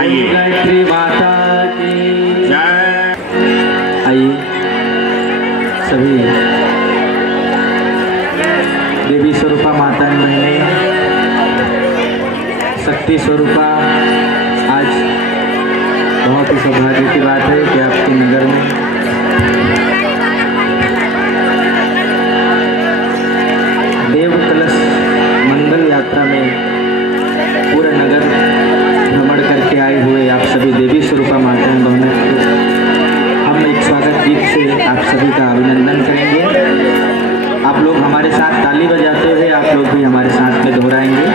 आइए। गायत्री माता की जय। आइए सभी देवी स्वरूपा माता ने शक्ति स्वरूपा, आज बहुत ही सौभाग्य की बात है कि आपके नगर में देव कलश मंगल यात्रा में पूरा नगर भ्रमण करके आए हुए आप सभी देवी स्वरूपा माता बहनों को हम एक स्वागत गीत से आप सभी का अभिनंदन करेंगे। आप लोग हमारे साथ ताली बजाते हुए आप लोग भी हमारे साथ में दोहराएंगे।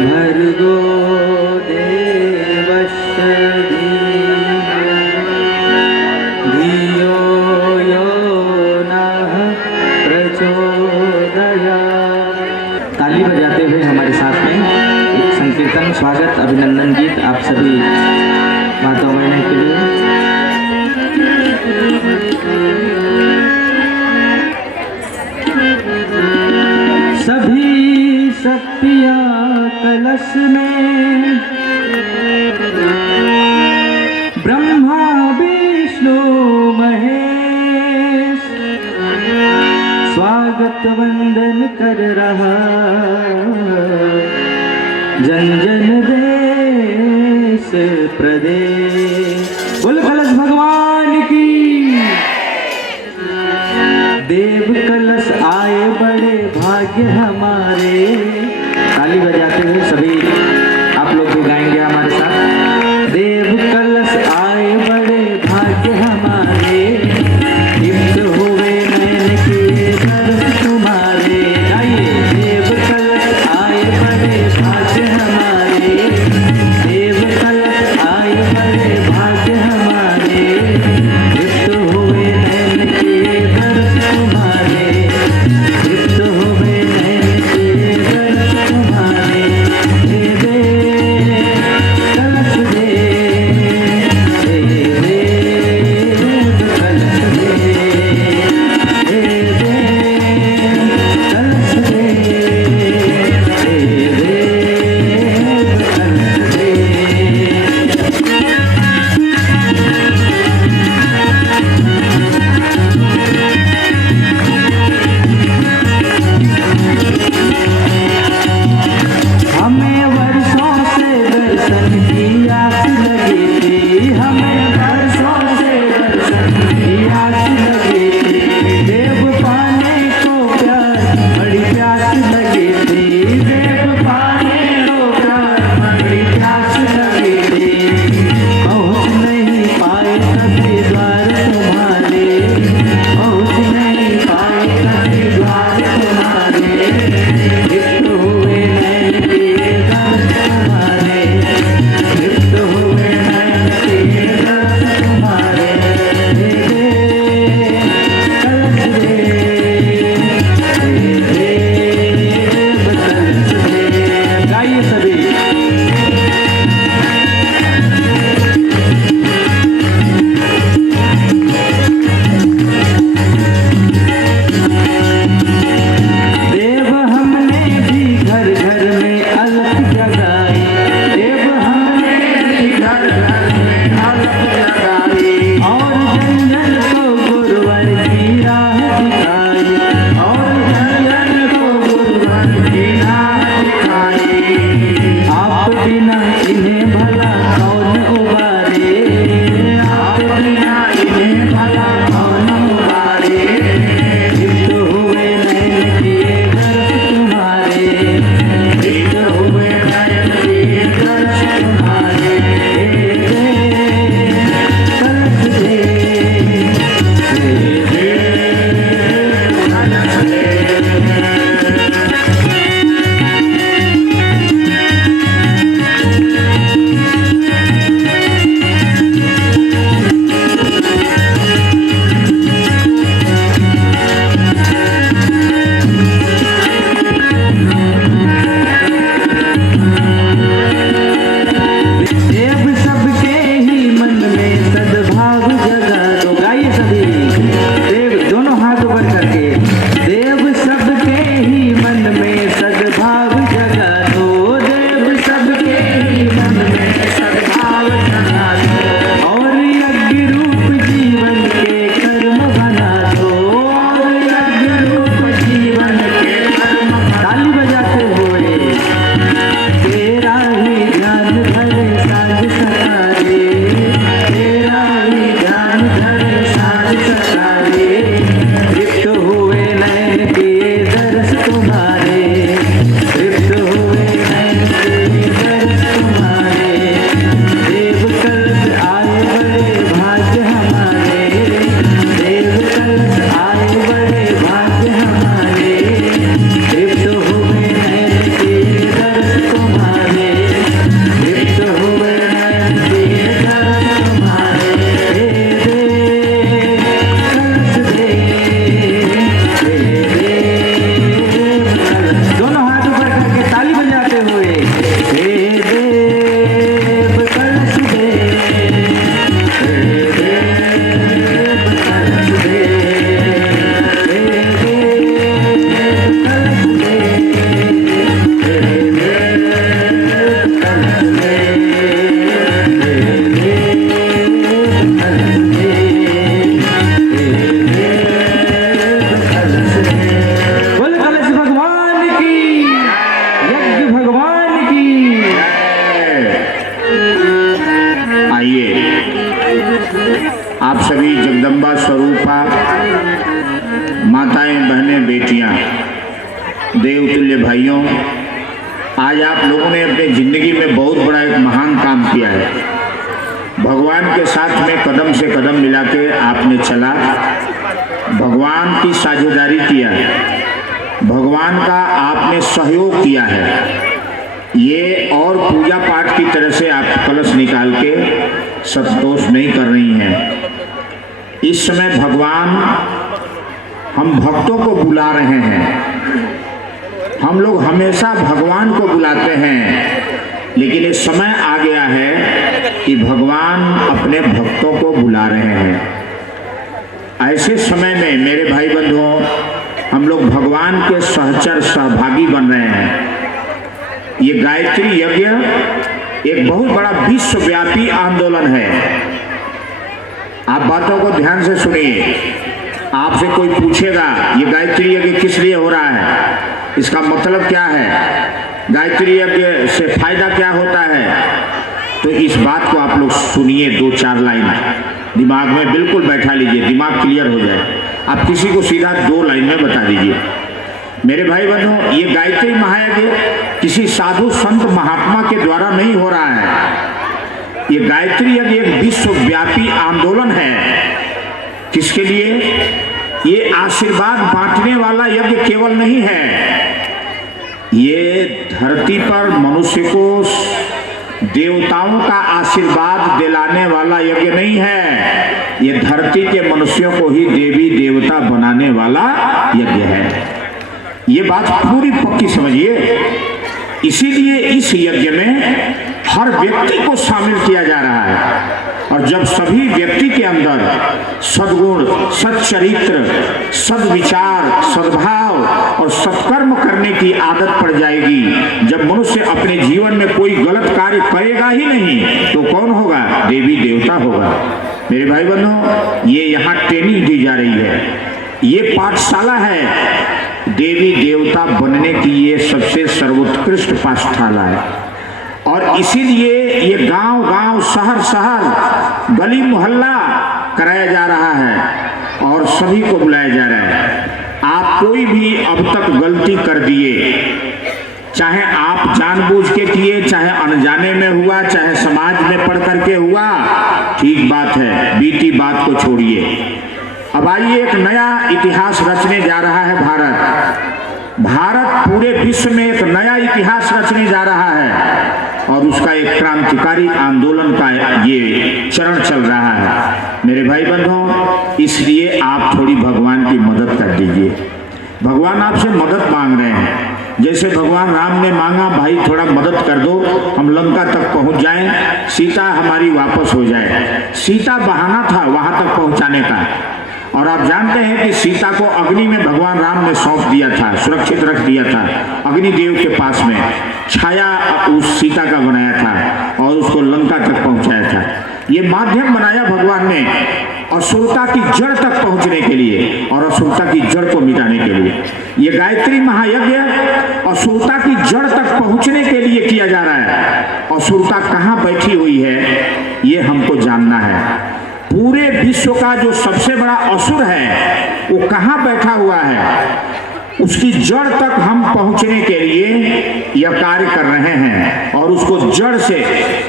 भर्गो देवस्य धियो यो नः प्रचोदयात्। ताली बजाते हुए हमारे साथ में एक संकीर्तन स्वागत अभिनंदन गीत आप सभी माताओं बहनों के लिए। सभी शक्तियाँ कलश में, ब्रह्मा विष्णु महेश स्वागत वंदन कर रहा जन जन देश प्रदेश। बोल कलश भगवान की। देव कलश आए बड़े भाग्य हमारे। ताली बजाते हुए सभी आप लोग भी गाएंगे हमारे साथ। देव कलश आए बड़े भाग्य हमारे, लिप्त हुए नयन के दर्श तुम्हारे। आइए। देव कलश आए बड़े भाग्य हमारे, देव कलश आए बड़े भाग्य हमारे, लिप्त हुए नयन के दर्श तुम्हारे, लिप्त हुए नयन के दर्श तुम्हारे। जगदम्बा स्वरूपा, माताएं, बहनें, बेटियां, देवतुल्य भाइयों, आज आप लोगों ने अपनी जिंदगी में बहुत बड़ा एक महान काम किया है। भगवान के साथ में कदम से कदम मिला के आपने चला, भगवान की साझेदारी किया है, भगवान का आपने सहयोग किया है। ये और पूजा पाठ की तरह से आप कलश निकाल के संतोष नहीं कर रही हैं। इस समय भगवान हम भक्तों को बुला रहे हैं। हम लोग हमेशा भगवान को बुलाते हैं, लेकिन ये समय आ गया है कि भगवान अपने भक्तों को बुला रहे हैं। ऐसे समय में मेरे भाई बंधुओं, हम लोग भगवान के सहचर सहभागी बन रहे हैं। ये गायत्री यज्ञ एक बहुत बड़ा विश्वव्यापी आंदोलन है। आप बातों को ध्यान से सुनिए। आपसे कोई पूछेगा ये गायत्री यज्ञ किस लिए हो रहा है, इसका मतलब क्या है, गायत्री यज्ञ से फायदा क्या होता है, तो इस बात को आप लोग सुनिए। 2-4 लाइन दिमाग में बिल्कुल बैठा लीजिए, दिमाग क्लियर हो जाए। आप किसी को सीधा 2 लाइन में बता दीजिए। मेरे भाई बहनों, ये गायत्री महायज्ञ किसी साधु संत महात्मा के द्वारा नहीं हो रहा है। ये गायत्री यज्ञ एक विश्वव्यापी आंदोलन है। किसके लिए? ये आशीर्वाद बांटने वाला यज्ञ केवल नहीं है, ये धरती पर मनुष्य को देवताओं का आशीर्वाद दिलाने वाला यज्ञ नहीं है, ये धरती के मनुष्यों को ही देवी देवता बनाने वाला यज्ञ है। ये बात पूरी पक्की समझिए। इसीलिए इस यज्ञ में हर व्यक्ति को शामिल किया जा रहा है। और जब सभी व्यक्ति के अंदर सद्गुण, सच्चरित्र, सद्विचार, सद्भाव और सत्कर्म करने की आदत पड़ जाएगी, जब मनुष्य अपने जीवन में कोई गलत कार्य करेगा ही नहीं, तो कौन होगा? देवी देवता होगा। मेरे भाई बहनों, ये यहाँ ट्रेनिंग दी जा रही है, ये पाठशाला है। देवी देवता बनने की ये सबसे सर्वोत्कृष्ट पाठशाला है। और इसीलिए ये गांव गांव, शहर शहर, गली मोहल्ला कराया जा रहा है और सभी को बुलाया जा रहा है। आप कोई भी अब तक गलती कर दिए, चाहे आप जानबूझ के किए, चाहे अनजाने में हुआ, चाहे समाज में पढ़ करके हुआ, ठीक बात है, बीती बात को छोड़िए। अब आइए, एक नया इतिहास रचने जा रहा है भारत पूरे विश्व में एक नया इतिहास रचने जा रहा है और उसका एक क्रांतिकारी आंदोलन का ये चरण चल रहा है। मेरे भाई बंधुओं, इसलिए आप थोड़ी भगवान की मदद कर दीजिए। भगवान आपसे मदद मांग रहे हैं। जैसे भगवान राम ने मांगा, भाई थोड़ा मदद कर दो, हम लंका तक पहुंच जाएं, सीता हमारी वापस हो जाए। सीता बहाना था वहां तक पहुंचाने का। और आप जानते हैं कि सीता को अग्नि में भगवान राम ने सौंप दिया था, सुरक्षित रख दिया था अग्निदेव के पास में। छाया उस सीता का बनाया था और उसको लंका तक पहुंचाया था। ये माध्यम बनाया भगवान ने असुरता की जड़ तक पहुंचने के लिए और असुरता की जड़ को मिटाने के लिए। ये गायत्री महायज्ञ असुरता की जड़ तक पहुंचने के लिए किया जा रहा है। असुरता कहाँ बैठी हुई है, ये हमको जानना है। पूरे विश्व का जो सबसे बड़ा असुर है वो कहाँ बैठा हुआ है, उसकी जड़ तक हम पहुंचने के लिए यह कार्य कर रहे हैं और उसको जड़ से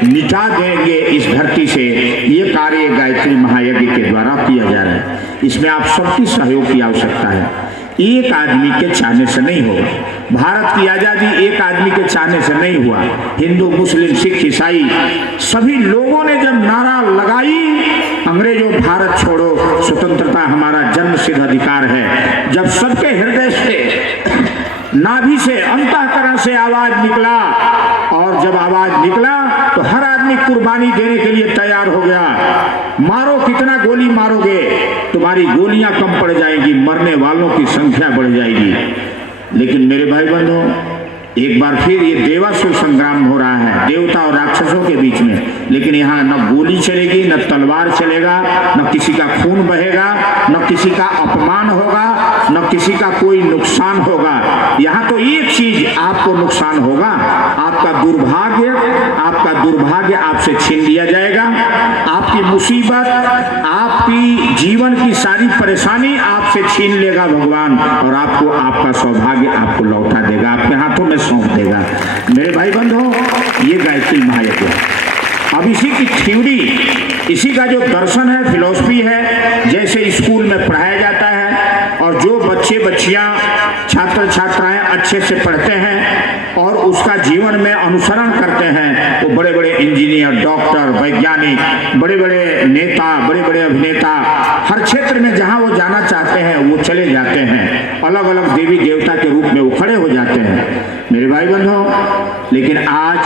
मिटा देंगे इस धरती से। ये कार्य गायत्री महायज्ञ के द्वारा किया जा रहा है। इसमें आप सबकी सहयोग की आवश्यकता है। एक आदमी के चाहने से नहीं होगा। भारत की आजादी एक आदमी के चाहने से नहीं हुआ। हिंदू, मुस्लिम, सिख, ईसाई सभी लोगों ने जब नारा लगाई, अंग्रेजों भारत छोड़ो, स्वतंत्रता हमारा जन्म सिद्ध अधिकार है, जब सबके हृदय से, नाभि से, अंतःकरण से आवाज निकला, और जब आवाज निकला तो हर आदमी कुर्बानी देने के लिए तैयार हो गया। मारो, कितना गोली मारोगे, तुम्हारी गोलियां कम पड़ जाएंगी, मरने वालों की संख्या बढ़ जाएगी। लेकिन मेरे भाई बंधुओं, एक बार फिर ये देवासुर संग्राम हो रहा है देवता और राक्षसों के बीच में। लेकिन यहाँ न गोली चलेगी, न तलवार चलेगा, न किसी का खून बहेगा, न किसी का अपमान होगा, न किसी का कोई नुकसान होगा। यहाँ तो एक चीज आपको नुकसान होगा, आपका दुर्भाग्य आपसे छीन लिया जाएगा। आपकी मुसीबत, आपकी जीवन की सारी परेशानी आपसे छीन लेगा भगवान, और आपको आपका सौभाग्य आपको लौटा देगा, आपके हाथों में सौंप देगा। मेरे भाई बंधु, ये गायत्री महायज्ञ है। अब इसी की थ्योरी, इसी का जो दर्शन है, फिलॉसफी है, जैसे स्कूल में पढ़ाया जाता है, और जो बच्चे बच्चियां छात्र छात्राएं अच्छे से पढ़ते हैं और उसका जीवन में अनुसरण करते हैं, वो बड़े बड़े इंजीनियर, डॉक्टर, वैज्ञानिक, बड़े बड़े नेता, बड़े बड़े अभिनेता, हर क्षेत्र में जहां वो जाना चाहते हैं वो चले जाते हैं, अलग अलग देवी देवता के रूप में वो खड़े हो जाते हैं। मेरे भाई बंधु, लेकिन आज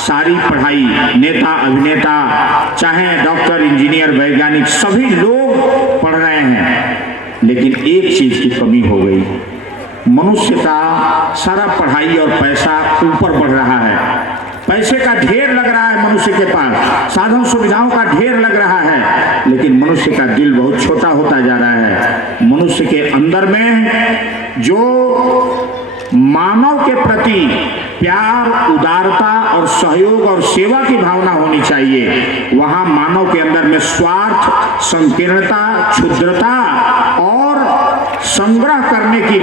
सारी पढ़ाई, नेता, अभिनेता, चाहे डॉक्टर, इंजीनियर, वैज्ञानिक, सभी लोग पढ़ रहे हैं, लेकिन एक चीज की कमी हो गई। मनुष्य का सारा पढ़ाई और पैसा ऊपर बढ़ रहा है, पैसे का ढेर लग रहा है मनुष्य के पास, साधन सुविधाओं का ढेर लग रहा है, लेकिन मनुष्य का दिल बहुत छोटा होता जा रहा है। मनुष्य के अंदर में जो मानव के प्रति प्यार, उदारता और सहयोग और सेवा की भावना होनी चाहिए, वहां मानव के अंदर में स्वार्थ, संकीर्णता, क्षुद्रता और संग्रह करने की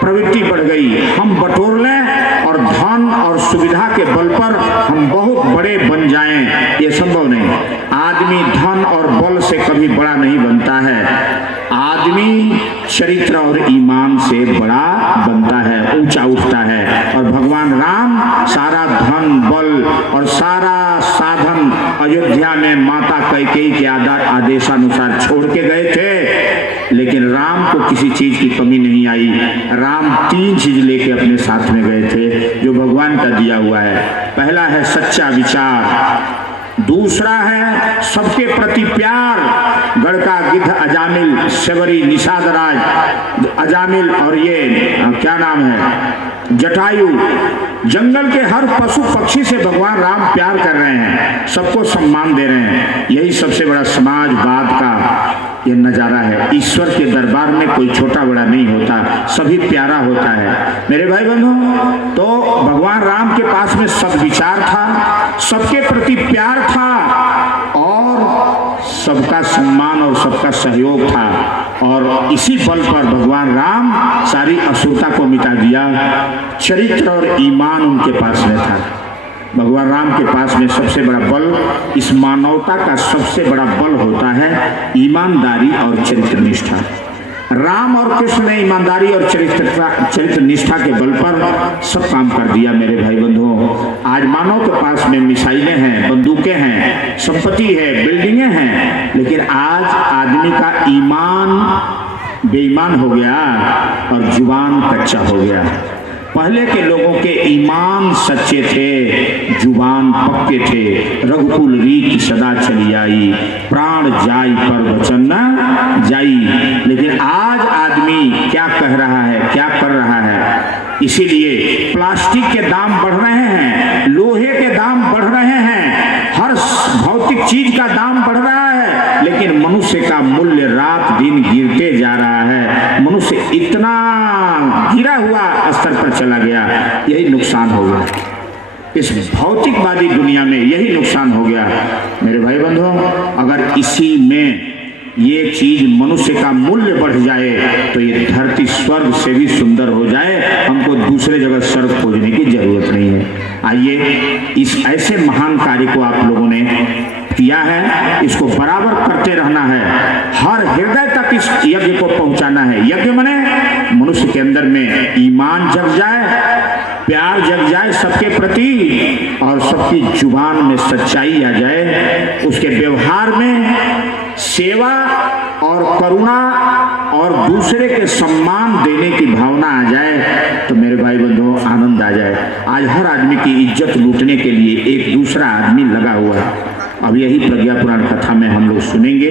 प्रवृत्ति बढ़ गई। हम बटोर लें और धन और सुविधा के बल पर हम बहुत बड़े बन जाएं, ये संभव नहीं। आदमी धन और बल से कभी बड़ा नहीं बनता है, आदमी चरित्र और ईमान से बड़ा बनता है, ऊंचा उठता है। और भगवान राम सारा धन, बल और सारा साधन अयोध्या में माता कैकेयी के आदेशानुसार छोड़ के गए थे, लेकिन राम को किसी चीज की कमी नहीं आई। राम 3 चीज लेके अपने साथ में गए थे जो भगवान का दिया हुआ है। पहला है सच्चा विचार, दूसरा है सबके प्रति प्यार, गड़का, गिद्ध, अजामिल, सेवरी, निषादराज, अजामिल और ये क्या नाम है, जटायु, जंगल के हर पशु पक्षी से भगवान राम प्यार कर रहे हैं, सबको सम्मान दे रहे हैं। यही सबसे बड़ा समाजवाद का ये नजारा है। ईश्वर के दरबार में कोई छोटा बड़ा नहीं होता, सभी प्यारा होता है। मेरे भाई बंधु, तो भगवान राम के पास में सद्विचार था, सबके प्रति प्यार था और सबका सम्मान और सबका सहयोग था, और इसी बल पर भगवान राम सारी असुरता को मिटा दिया। चरित्र और ईमान उनके पास में था। भगवान राम के पास में सबसे बड़ा बल, इस मानवता का सबसे बड़ा बल होता है ईमानदारी और चरित्र निष्ठा। राम और कृष्ण ने ईमानदारी और चरित्र निष्ठा के बल पर सब काम कर दिया। मेरे भाई बंधुओं, आज मानव के पास में मिसाइलें हैं, बंदूकें हैं, संपत्ति है, बिल्डिंगें हैं, लेकिन आज आदमी का ईमान बेईमान हो गया और जुबान कच्चा हो गया। पहले के लोगों के ईमान सच्चे थे, जुबान पक्के थे। रघुकुल रीत सदा चली आई, प्राण जाई पर वचन न जाई। लेकिन आज आदमी क्या कह रहा है, क्या कर रहा है? इसीलिए प्लास्टिक के दाम बढ़ रहे हैं, लोहे के दाम बढ़ रहे हैं, हर भौतिक चीज का दाम बढ़ रहा है, लेकिन मनुष्य का मूल्य रात दिन गिरते जा रहा है। मनुष्य इतना गिरा हुआ स्तर पर चला गया, यही नुकसान हो गया। इस भौतिकवादी दुनिया में यही नुकसान हो गया। मेरे भाई बंधुओं, अगर इसी में ये चीज मनुष्य का मूल्य बढ़ जाए तो ये धरती स्वर्ग से भी सुंदर हो जाए, हमको दूसरे जगह स्वर्ग खोजने की जरूरत नहीं है। आइए, इस ऐसे महान कार्य को आप लोगों ने किया है, इसको बराबर करते रहना है, हर हृदय तक इस यज्ञ को पहुंचाना है। यज्ञ माने मनुष्य के अंदर में ईमान जग जाए, प्यार जग जाए सबके प्रति, और सबकी जुबान में सच्चाई आ जाए, उसके व्यवहार में सेवा और करुणा और दूसरे के सम्मान देने की भावना आ जाए, तो मेरे भाई बंधुओं आनंद आ जाए। आज हर आदमी की इज्जत लूटने के लिए एक दूसरा आदमी लगा हुआ है। अब यही प्रज्ञा पुराण कथा में हम लोग सुनेंगे,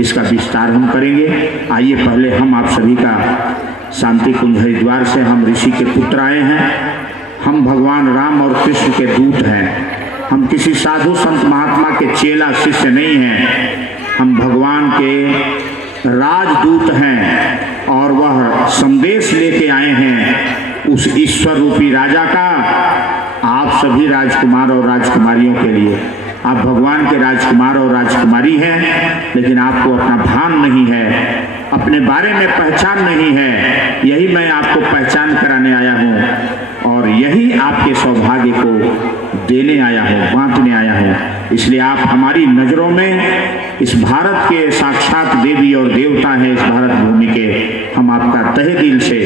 इसका विस्तार हम करेंगे। आइए, पहले हम आप सभी का शांति कुंज हरिद्वार से हम ऋषि के पुत्र आए हैं, हम भगवान राम और कृष्ण के दूत हैं, हम किसी साधु संत महात्मा के चेला शिष्य नहीं हैं, हम भगवान के राजदूत हैं और वह संदेश लेके आए हैं उस ईश्वर रूपी राजा का, आप सभी राजकुमार और राजकुमारियों के लिए। आप भगवान के राजकुमार और राजकुमारी हैं, लेकिन आपको अपना भान नहीं है, अपने बारे में पहचान नहीं है। यही मैं आपको पहचान कराने आया हूँ और यही आपके सौभाग्य को देने आया हूँ, बांटने आया हूँ। इसलिए आप हमारी नज़रों में इस भारत के साक्षात देवी और देवता हैं, इस भारत भूमि के। हम आपका तहे दिल से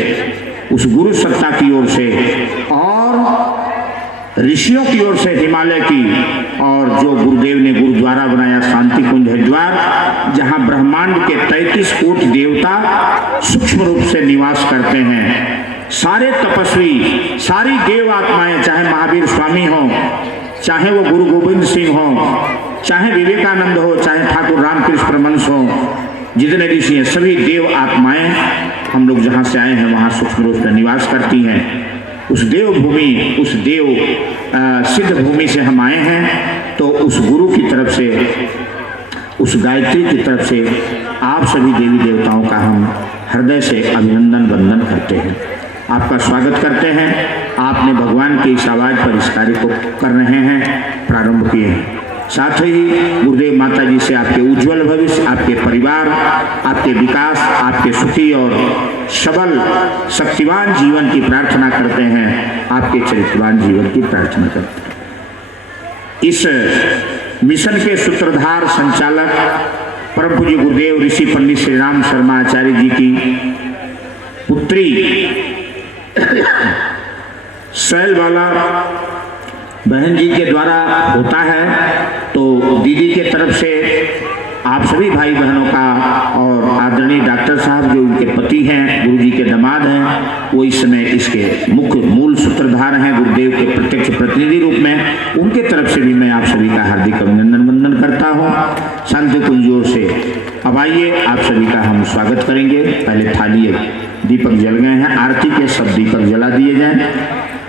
उस गुरु सत्ता की ओर से और ऋषियों की ओर से, हिमालय की, और जो गुरुदेव ने गुरुद्वारा बनाया शांति कुंज हरिद्वार, जहां ब्रह्मांड के 33 कोटि देवता सूक्ष्म रूप से निवास करते हैं। सारे तपस्वी, सारी देव आत्माएं, चाहे महावीर स्वामी हो, चाहे वो गुरु गोविंद सिंह हो, चाहे विवेकानंद हो, चाहे ठाकुर रामकृष्ण परमहंस हो, जितने ऋषि हैं, सभी देव आत्माएं हम लोग जहाँ से आए हैं वहाँ सूक्ष्म रूप से निवास करती हैं। उस देव भूमि, उस देव सिद्ध भूमि से हम आए हैं। तो उस गुरु की तरफ से, उस गायत्री की तरफ से आप सभी देवी देवताओं का हम हृदय से अभिनंदन वंदन करते हैं, आपका स्वागत करते हैं। आपने भगवान की इस आवाज़ पर इस कार्य को कर रहे हैं, प्रारंभ किए हैं। साथ ही गुरुदेव माता जी से आपके उज्जवल भविष्य, आपके परिवार, आपके विकास, आपके सुखी और सबल शक्तिवान जीवन की प्रार्थना करते हैं, आपके चरित्रवान जीवन की प्रार्थना करते हैं। इस मिशन के सूत्रधार संचालक परम पूज्य गुरुदेव ऋषि पंडित श्री राम शर्मा आचार्य जी की पुत्री शैलबाला बहन जी के द्वारा होता है। तो दीदी के तरफ से आप सभी भाई बहनों का और आदरणीय डॉक्टर साहब जो उनके पति हैं, गुरु जी के दामाद हैं, वो इस समय इसके मुख्य मूल सूत्रधार हैं गुरुदेव के प्रत्यक्ष प्रतिनिधि रूप में, उनके तरफ से भी मैं आप सभी का हार्दिक अभिनंदन वंदन करता हूँ शांति कुंजोर से। अब आइए आप सभी का हम स्वागत करेंगे। पहले थाली दीपक जल गए हैं, आरती के सब दीपक जला दिए जाएं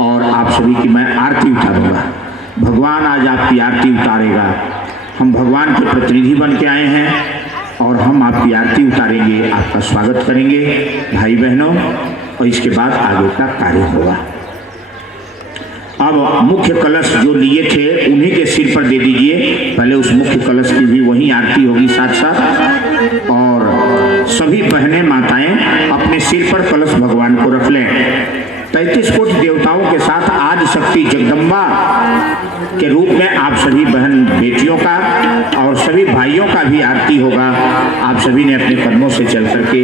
और आप सभी की मैं आरती उतारूंगा। भगवान आज आपकी आरती उतारेगा। हम भगवान के प्रतिनिधि बन के आए हैं और हम आपकी आरती उतारेंगे, आपका स्वागत करेंगे भाई बहनों, और इसके बाद आगे का कार्य होगा। अब मुख्य कलश जो लिए थे उन्हीं के सिर पर दे दीजिए। पहले उस मुख्य कलश की भी वहीं आरती होगी साथ साथ, और सभी बहनें माताएं अपने सिर पर कलश भगवान को रख लें। 33 कोटि देवताओं के साथ आज शक्ति जगदम्बा के रूप में आप सभी बहन बेटियों का और सभी भाइयों का भी आरती होगा। आप सभी ने अपने कदमों से चल करके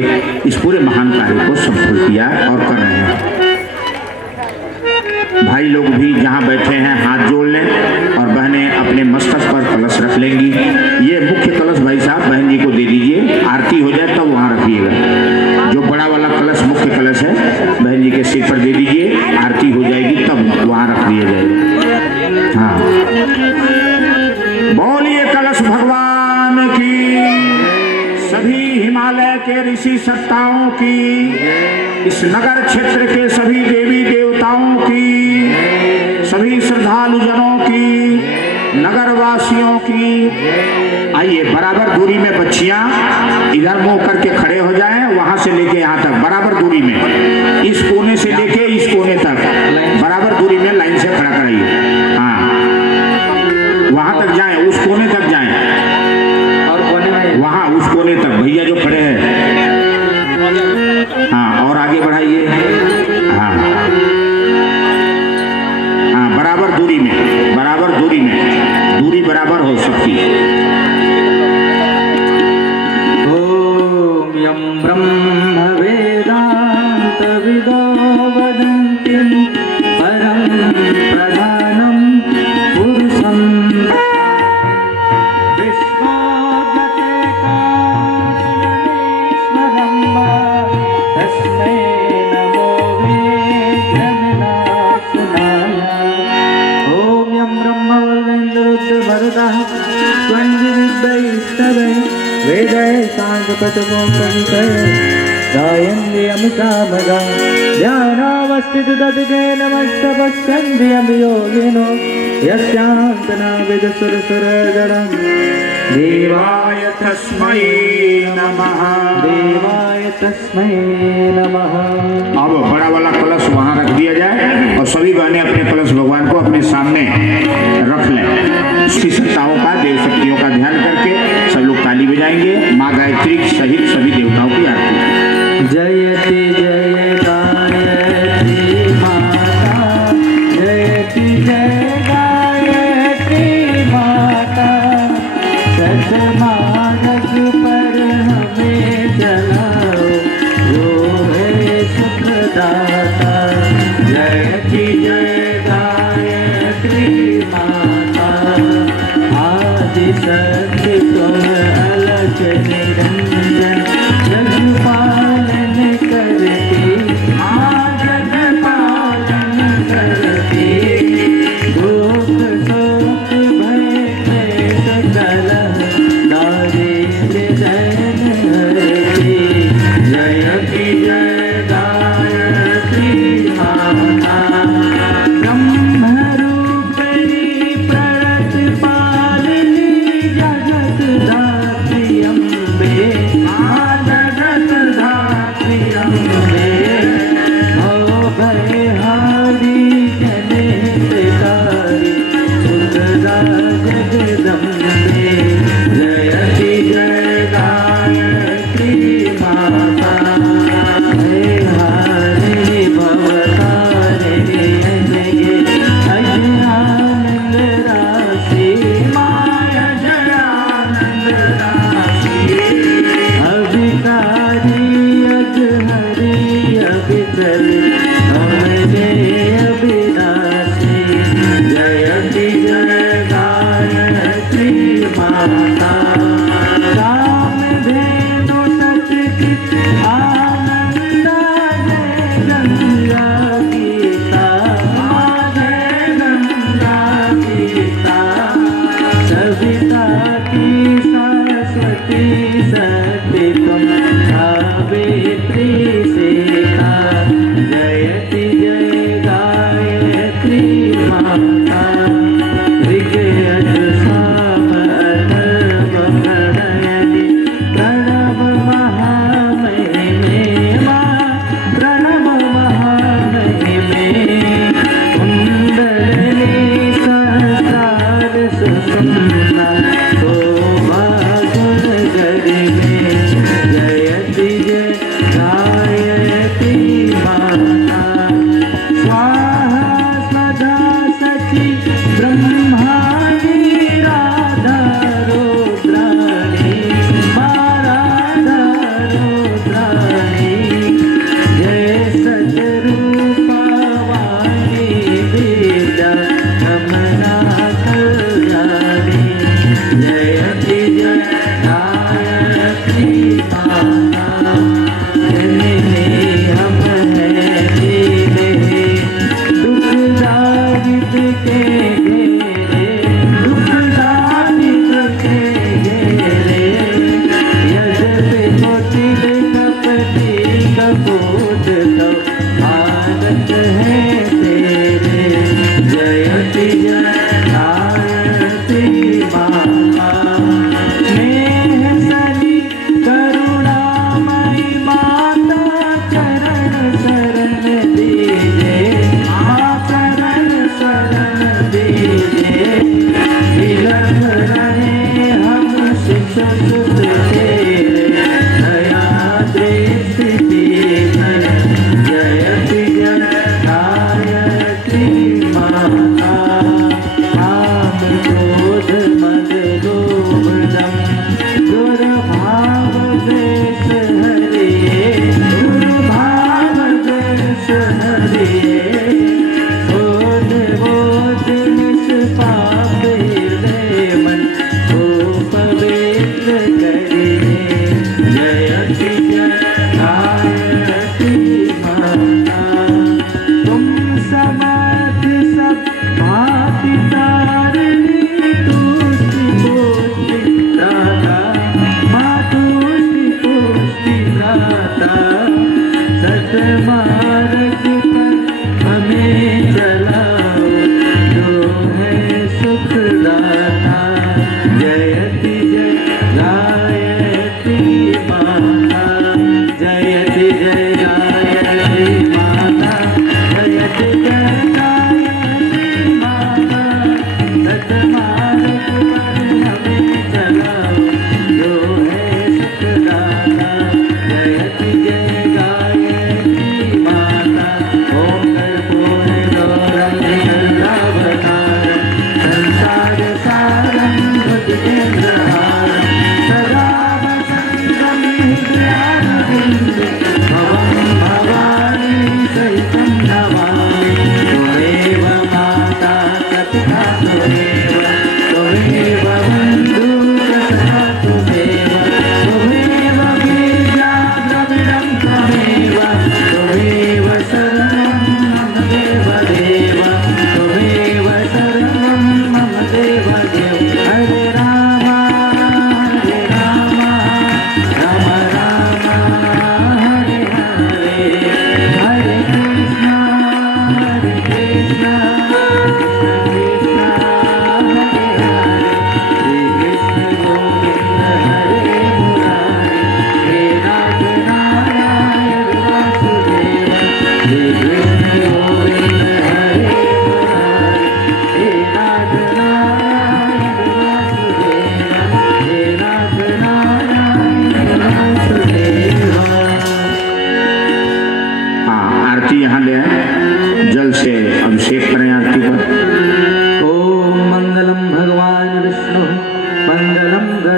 इस पूरे महान कार्य को सफल किया और कर रहे हैं। भाई लोग भी जहाँ बैठे हैं हाथ जोड़ लें और बहनें अपने मस्तक पर कलश रख लेंगी। ये मुख्य कलश भाई साहब बहन जी को दे दीजिए, आरती हो जाए तब वहाँ रखिएगा। जो बड़ा वाला कलश मुख्य कलश है बहन जी के सिर पर दे दीजिए, आरती हो जाएगी तब वहाँ रख दिया जाएगा। हाँ, बोलिए कलश भगवान की, सभी हिमालय के ऋषि सत्ताओं की, इस नगर क्षेत्र के सभी देवी देवताओं की, सभी श्रद्धालु जनों की, नगर वासियों की। आइए बराबर दूरी में बच्चियां इधर मुंह करके खड़े हो जाएं, वहां से लेके यहाँ तक बराबर दूरी में, इस कोने से लेके इस कोने तक बराबर दूरी में लाइन से खड़ा कराइए। हाँ, वहां तक जाएं, उस कोने तक जाएं, और कोने में वहां उस कोने तक भैया जो खड़े हैं। हाँ, और आगे बढ़ाइए। हाँ हाँ, बराबर दूरी में, बराबर दूरी में, दूरी बराबर हो सबकी। ओम यं ब्रह्म वेदांत विदो वदन्ति परं प्रधानं पुरुषं तस्मै नमो वेद्यनाशनाय। ओम यं ब्रह्मवर्गेन्द्ररुद्रभरतः स्वञ्जिविद्वैस्तवै वेदैः साङ्गपतमोपनिषय गायन्ति अमुकामगा ध्यानावस्थितदधिके नमस्तपश्यन्ति योगिनो यस्यान्तनाविदसुरसुरगणम् देवाय तस्मै नमः, देवाय तस्मै नमः। अब बड़ा वाला कलश वहां रख दिया जाए और सभी बहनें अपने कलश भगवान को अपने सामने रख लें। उसकी सत्ताओं का, देव शक्तियों का ध्यान करके सब लोग ताली बजाएंगे। माँ गायत्री सहित सभी देवताओं की आरती। जयति जय गायत्री माता, जयति जय गायत्री माता, सतमार्ग पर हमें चलाओ, जो है सुखदाता। जयति जय गायत्री माता, आदि शक्ति तुम अलख निरंजन, जग पालन करती, माँ जग पालन करती, दुख सुख भय क्लेश कलह दारिद्र्य दैन हरती। जयति जय गायत्री माता, ब्रह्म रूपिणी प्रणत पालिनी, जगत दात्री अम्बे,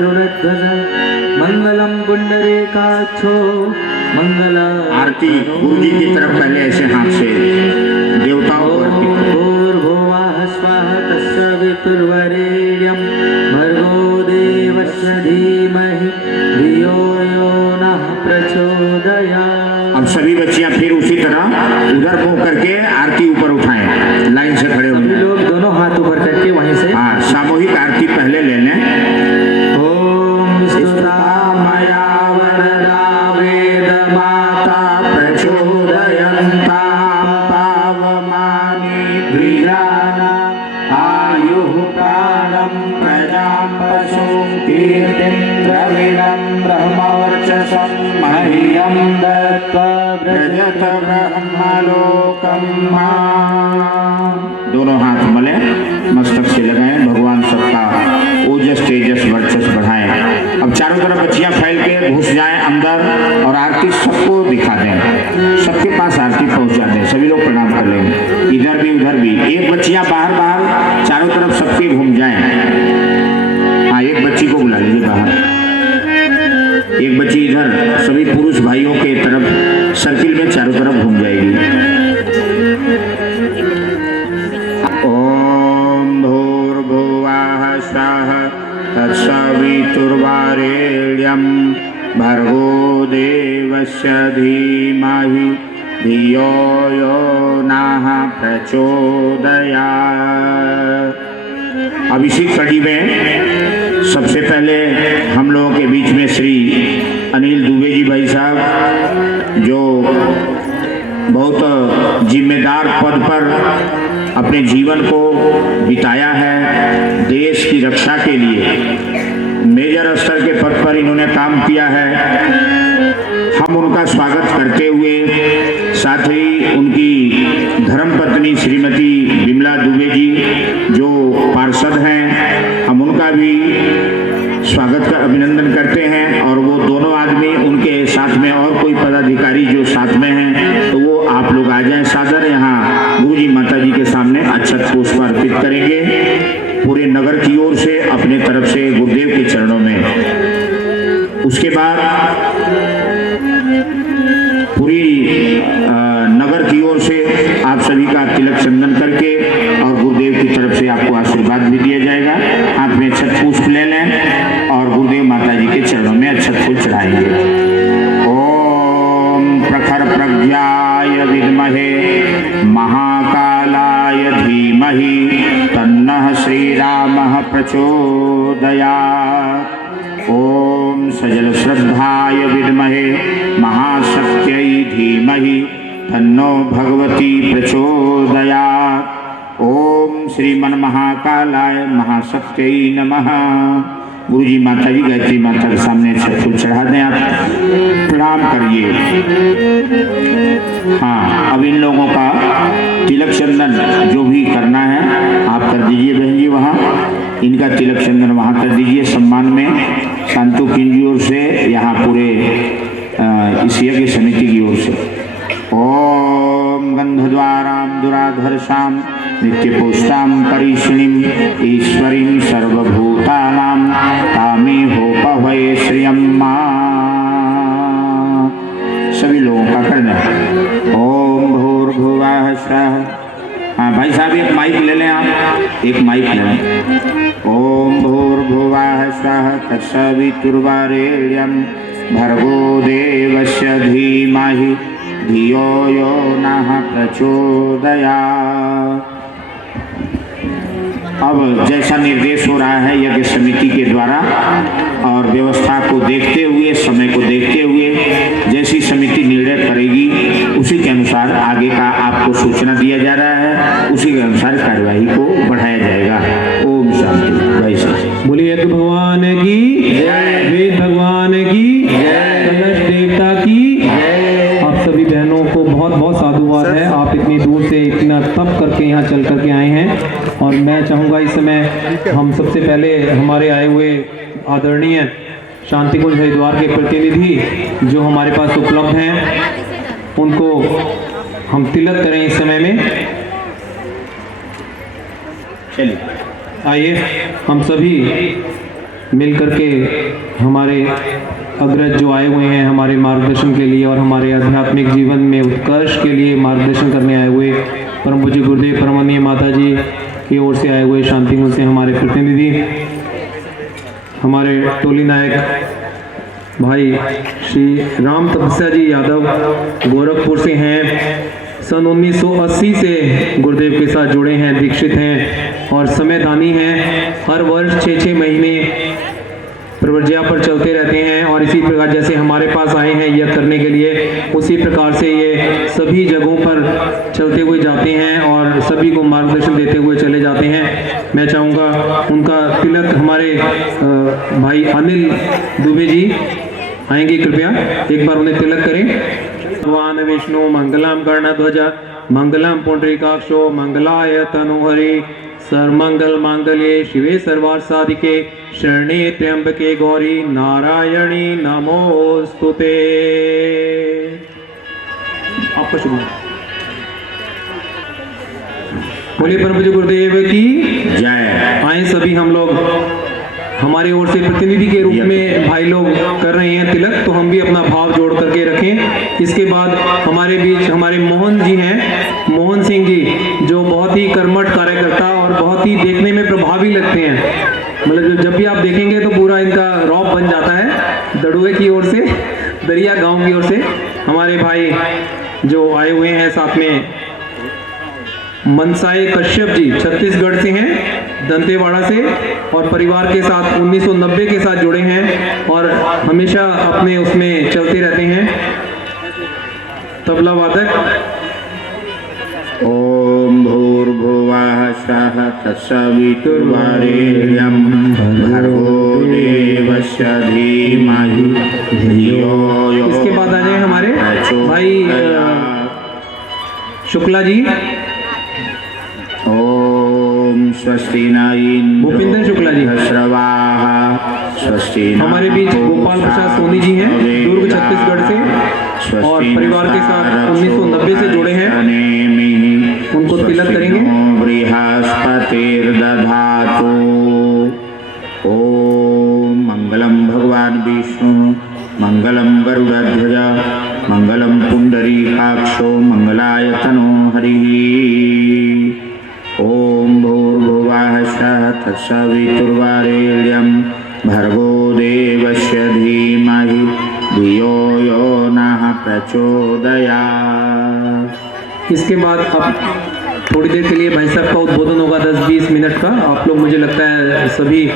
गरुड़ध्वज मंगलम पुंडरीकाक्षो मंगल। आरती गुरु जी की तरफ पहले ऐसे हाथ से देवताओं को अर्पित करें। भूर्भुवः स्वः तस्सवितुर्वरेण्यं भर्गो देवस्य धीमहि धियो यो नः प्रचोदयात्। अब सभी बच्चियां फिर उसी तरह उधर मुंह करके आरती ऊपर उठाएं, लाइन से खड़े हो सभी जाएं। लोग दोनों हाथ ऊपर करके वहीं से हाँ, सामूहिक आरती पहले ले लें। ओम स्तुता मया वरदा वेद माता प्रचोदयन्तां पावमानि द्विजाना आयुः प्राणं प्रजां पशुं कीर्तिं द्रविणं ब्रह्मवर्चसं मह्यं दत्त्वा व्रजत ब्रह्मलोकं माम्। दोनों हाथ मले मस्तक से लगाएं। भगवान सबका ओजस तेजस वर्चस बढ़ाएं। अब चारों तरफ बच्चियां फैल के घुस जाएं अंदर और आरती सबको दिखा दें, सबके पास आरती पहुंचा दें। सभी लोग प्रणाम कर लेंगे, इधर भी उधर भी। एक बच्चियां बाहर बाहर चारों तरफ सबके घूम जाएं। हाँ, एक बच्ची को बुला लीजिए बाहर, एक बच्ची इधर सभी पुरुष भाइयों के तरफ सर्किल में चारों तरफ घूम जाएगी। ओम भूर्भुवः स्वः तत्सवितुर्वरेण्यं भर्गो देवस्य धीमहि धियो यो नः प्रचोदयात्। अब इसी कड़ी में सबसे पहले हम लोगों के बीच में श्री अनिल दुबे जी भाई साहब, जो बहुत जिम्मेदार पद पर अपने जीवन को बिताया है, देश की रक्षा के लिए मेजर स्तर के पद पर इन्होंने काम किया है। हम उनका स्वागत करते हुए साथ ही उनकी धर्मपत्नी श्रीमती विमला दुबे जी जो पार्षद हैं, हम उनका भी स्वागत का अभिनंदन करते हैं। और वो दोनों आदमी, उनके साथ में और कोई पदाधिकारी जो साथ में हैं, तो वो आप लोग आ जाएं सादर। यहाँ गुरु जी माता जी के सामने अक्षत पुष्प अर्पित करेंगे पूरे नगर की ओर से, अपने तरफ से गुरुदेव के चरणों में। उसके बाद पूरी नगर की ओर से आप सभी का तिलक चंदन करके और गुरुदेव की तरफ से आपको आशीर्वाद भी दिया जाएगा। हाथ में अक्षत पुष्प ले लें और गुरुदेव माता जी के चरणों में अक्षत फूल चढ़ाएंगे। ओम प्रखर प्रज्ञाय विद्महे महाकालाय धीमहि तन्नः श्रीरामः प्रचोदयात्। ओम सजल श्रद्धाय विद्महे महाशक्त्यै धीमहि तन्नो भगवती प्रचोदयात्। ओम श्रीमन महाकालाय महाशक्त्यै नमः। गुरु जी माता जी गायत्री माता के सामने फूल चढ़ा दें, आप प्रणाम करिए। हाँ, अब इन लोगों का तिलक चंदन जो भी करना है आप कर दीजिए बहन जी। वहाँ इनका तिलक चंदन वहाँ कर दीजिए सम्मान में। शांतु की ओर से, यहाँ पूरे इस यज्ञ समिति की ओर से। ओम गंधद्वारां दुराधर्षां नित्यपुष्टां परिष्णिं ईश्वरीं सर्वभूतानां तामेहोपवये श्रियं मा। सभी लोगों का करना है। ओम भूर्भुवः स्वः। हाँ भाई साहब, एक माइक ले लें आप, एक माइक ले लें। ओम भूर्भुवः स्वः तत्सवितुर्वरेण्यं भर्गो देवस्य धीमहि धियो यो नः प्रचोदयात्। अब जैसा निर्देश हो रहा है यज्ञ समिति के द्वारा और व्यवस्था को देखते हुए, समय को देखते हुए, जैसी समिति निर्णय करेगी उसी के अनुसार आगे का आपको सूचना दिया जा रहा है, उसी के अनुसार कार्यवाही को बढ़ाया जाएगा। ओम शांति। भाई साहब बोलिए यज्ञ भगवान की जय, वेद भगवान की जय, कलश देवता की जय। आप सभी बहनों को बहुत बहुत साधुवाद है, आप इतनी दूर से इतना तप करके यहाँ चल करके आए हैं। और मैं चाहूँगा इस समय हम सबसे पहले हमारे आए हुए आदरणीय शांति कुंज हरिद्वार के प्रतिनिधि जो हमारे पास उपलब्ध हैं, उनको हम तिलक करें इस समय में। चलिए आइए हम सभी मिल करके हमारे अग्रज जो आए हुए हैं हमारे मार्गदर्शन के लिए और हमारे आध्यात्मिक जीवन में उत्कर्ष के लिए मार्गदर्शन करने आए हुए परम पूज्य गुरुदेव परमनीय माता जी की ओर से आए हुए शांतिकुंज से हमारे प्रतिनिधि हमारे टोली नायक भाई श्री राम तपस्या जी यादव गोरखपुर से हैं। सन 1980 से गुरुदेव के साथ जुड़े हैं, दीक्षित हैं और समयदानी हैं। हर वर्ष 6-6 महीने प्रवर्ज्या पर चलते रहते हैं और इसी प्रकार जैसे हमारे पास आए हैं यज्ञ करने के लिए, उसी प्रकार से ये सभी जगहों पर चलते हुए जाते हैं और सभी को मार्गदर्शन देते हुए चले जाते हैं। मैं चाहूँगा उनका तिलक हमारे भाई अनिल दुबे जी आएंगे, कृपया एक बार उन्हें तिलक करें। भगवान विष्णु मंगलम कर्णध्वज मंगलम पुंडरीकाक्षो मंगलाय तनुहरि सर्वमंगल मांगल्ये शिवे सर्वार्थ साधिके शरणे त्र्यंबके गौरी नारायणी नमोस्तुते। आपका शुभ बोलिए परम पूज्य गुरुदेव की जय। आए सभी हम लोग हमारी ओर से प्रतिनिधि के रूप में भाई लोग कर रहे हैं तिलक, तो हम भी अपना भाव जोड़ करके रखें। इसके बाद हमारे बीच हमारे मोहन जी हैं, मोहन सिंह जी, जो बहुत ही कर्मठ कार्यकर्ता और बहुत ही देखने में प्रभावी लगते हैं। मतलब जब भी आप देखेंगे तो पूरा इनका रौब बन जाता है। दड़ुए की ओर से, दरिया गांव की ओर से हमारे भाई जो आए हुए हैं साथ में मनसाए कश्यप जी छत्तीसगढ़ से हैं, दंतेवाड़ा से, और परिवार के साथ 1990 के साथ जुड़े हैं और हमेशा अपने उसमें चलते रहते हैं। तबला वादक ओम भूर्भुवः स्वः तत्सवितुर्वरेण्यं भर्गो देवस्य धीमहि धियो यो। इसके बाद आ जाए हमारे भाई शुक्ला जी। ओम स्वस्ति न भूपिंदर शुक्ला जी। श्रवाः स्वस्ति न हमारे बीच गोपाल प्रसाद सोनी जी हैं, दुर्ग छत्तीसगढ़ से और परिवार के साथ 1990 से जुड़े हैं। उनको तिलक करेंगे। बृहस्पतिर्दधातु। ओम मंगलम भगवान विष्णु मंगलम गरुड़ध्वज मंगलम पुंडरीकाक्षो मंगलाय तनोहरि। ओम भूर्भुवः स्वः तत्सवितुर्वरेण्यं भर्गो देवस्य धीमहि धियो यो नः प्रचोदयात्। इसके बाद अब थोड़ी देर के लिए भाई साहब का उद्बोधन होगा 10-20 मिनट का। आप लोग मुझे लगता है सभी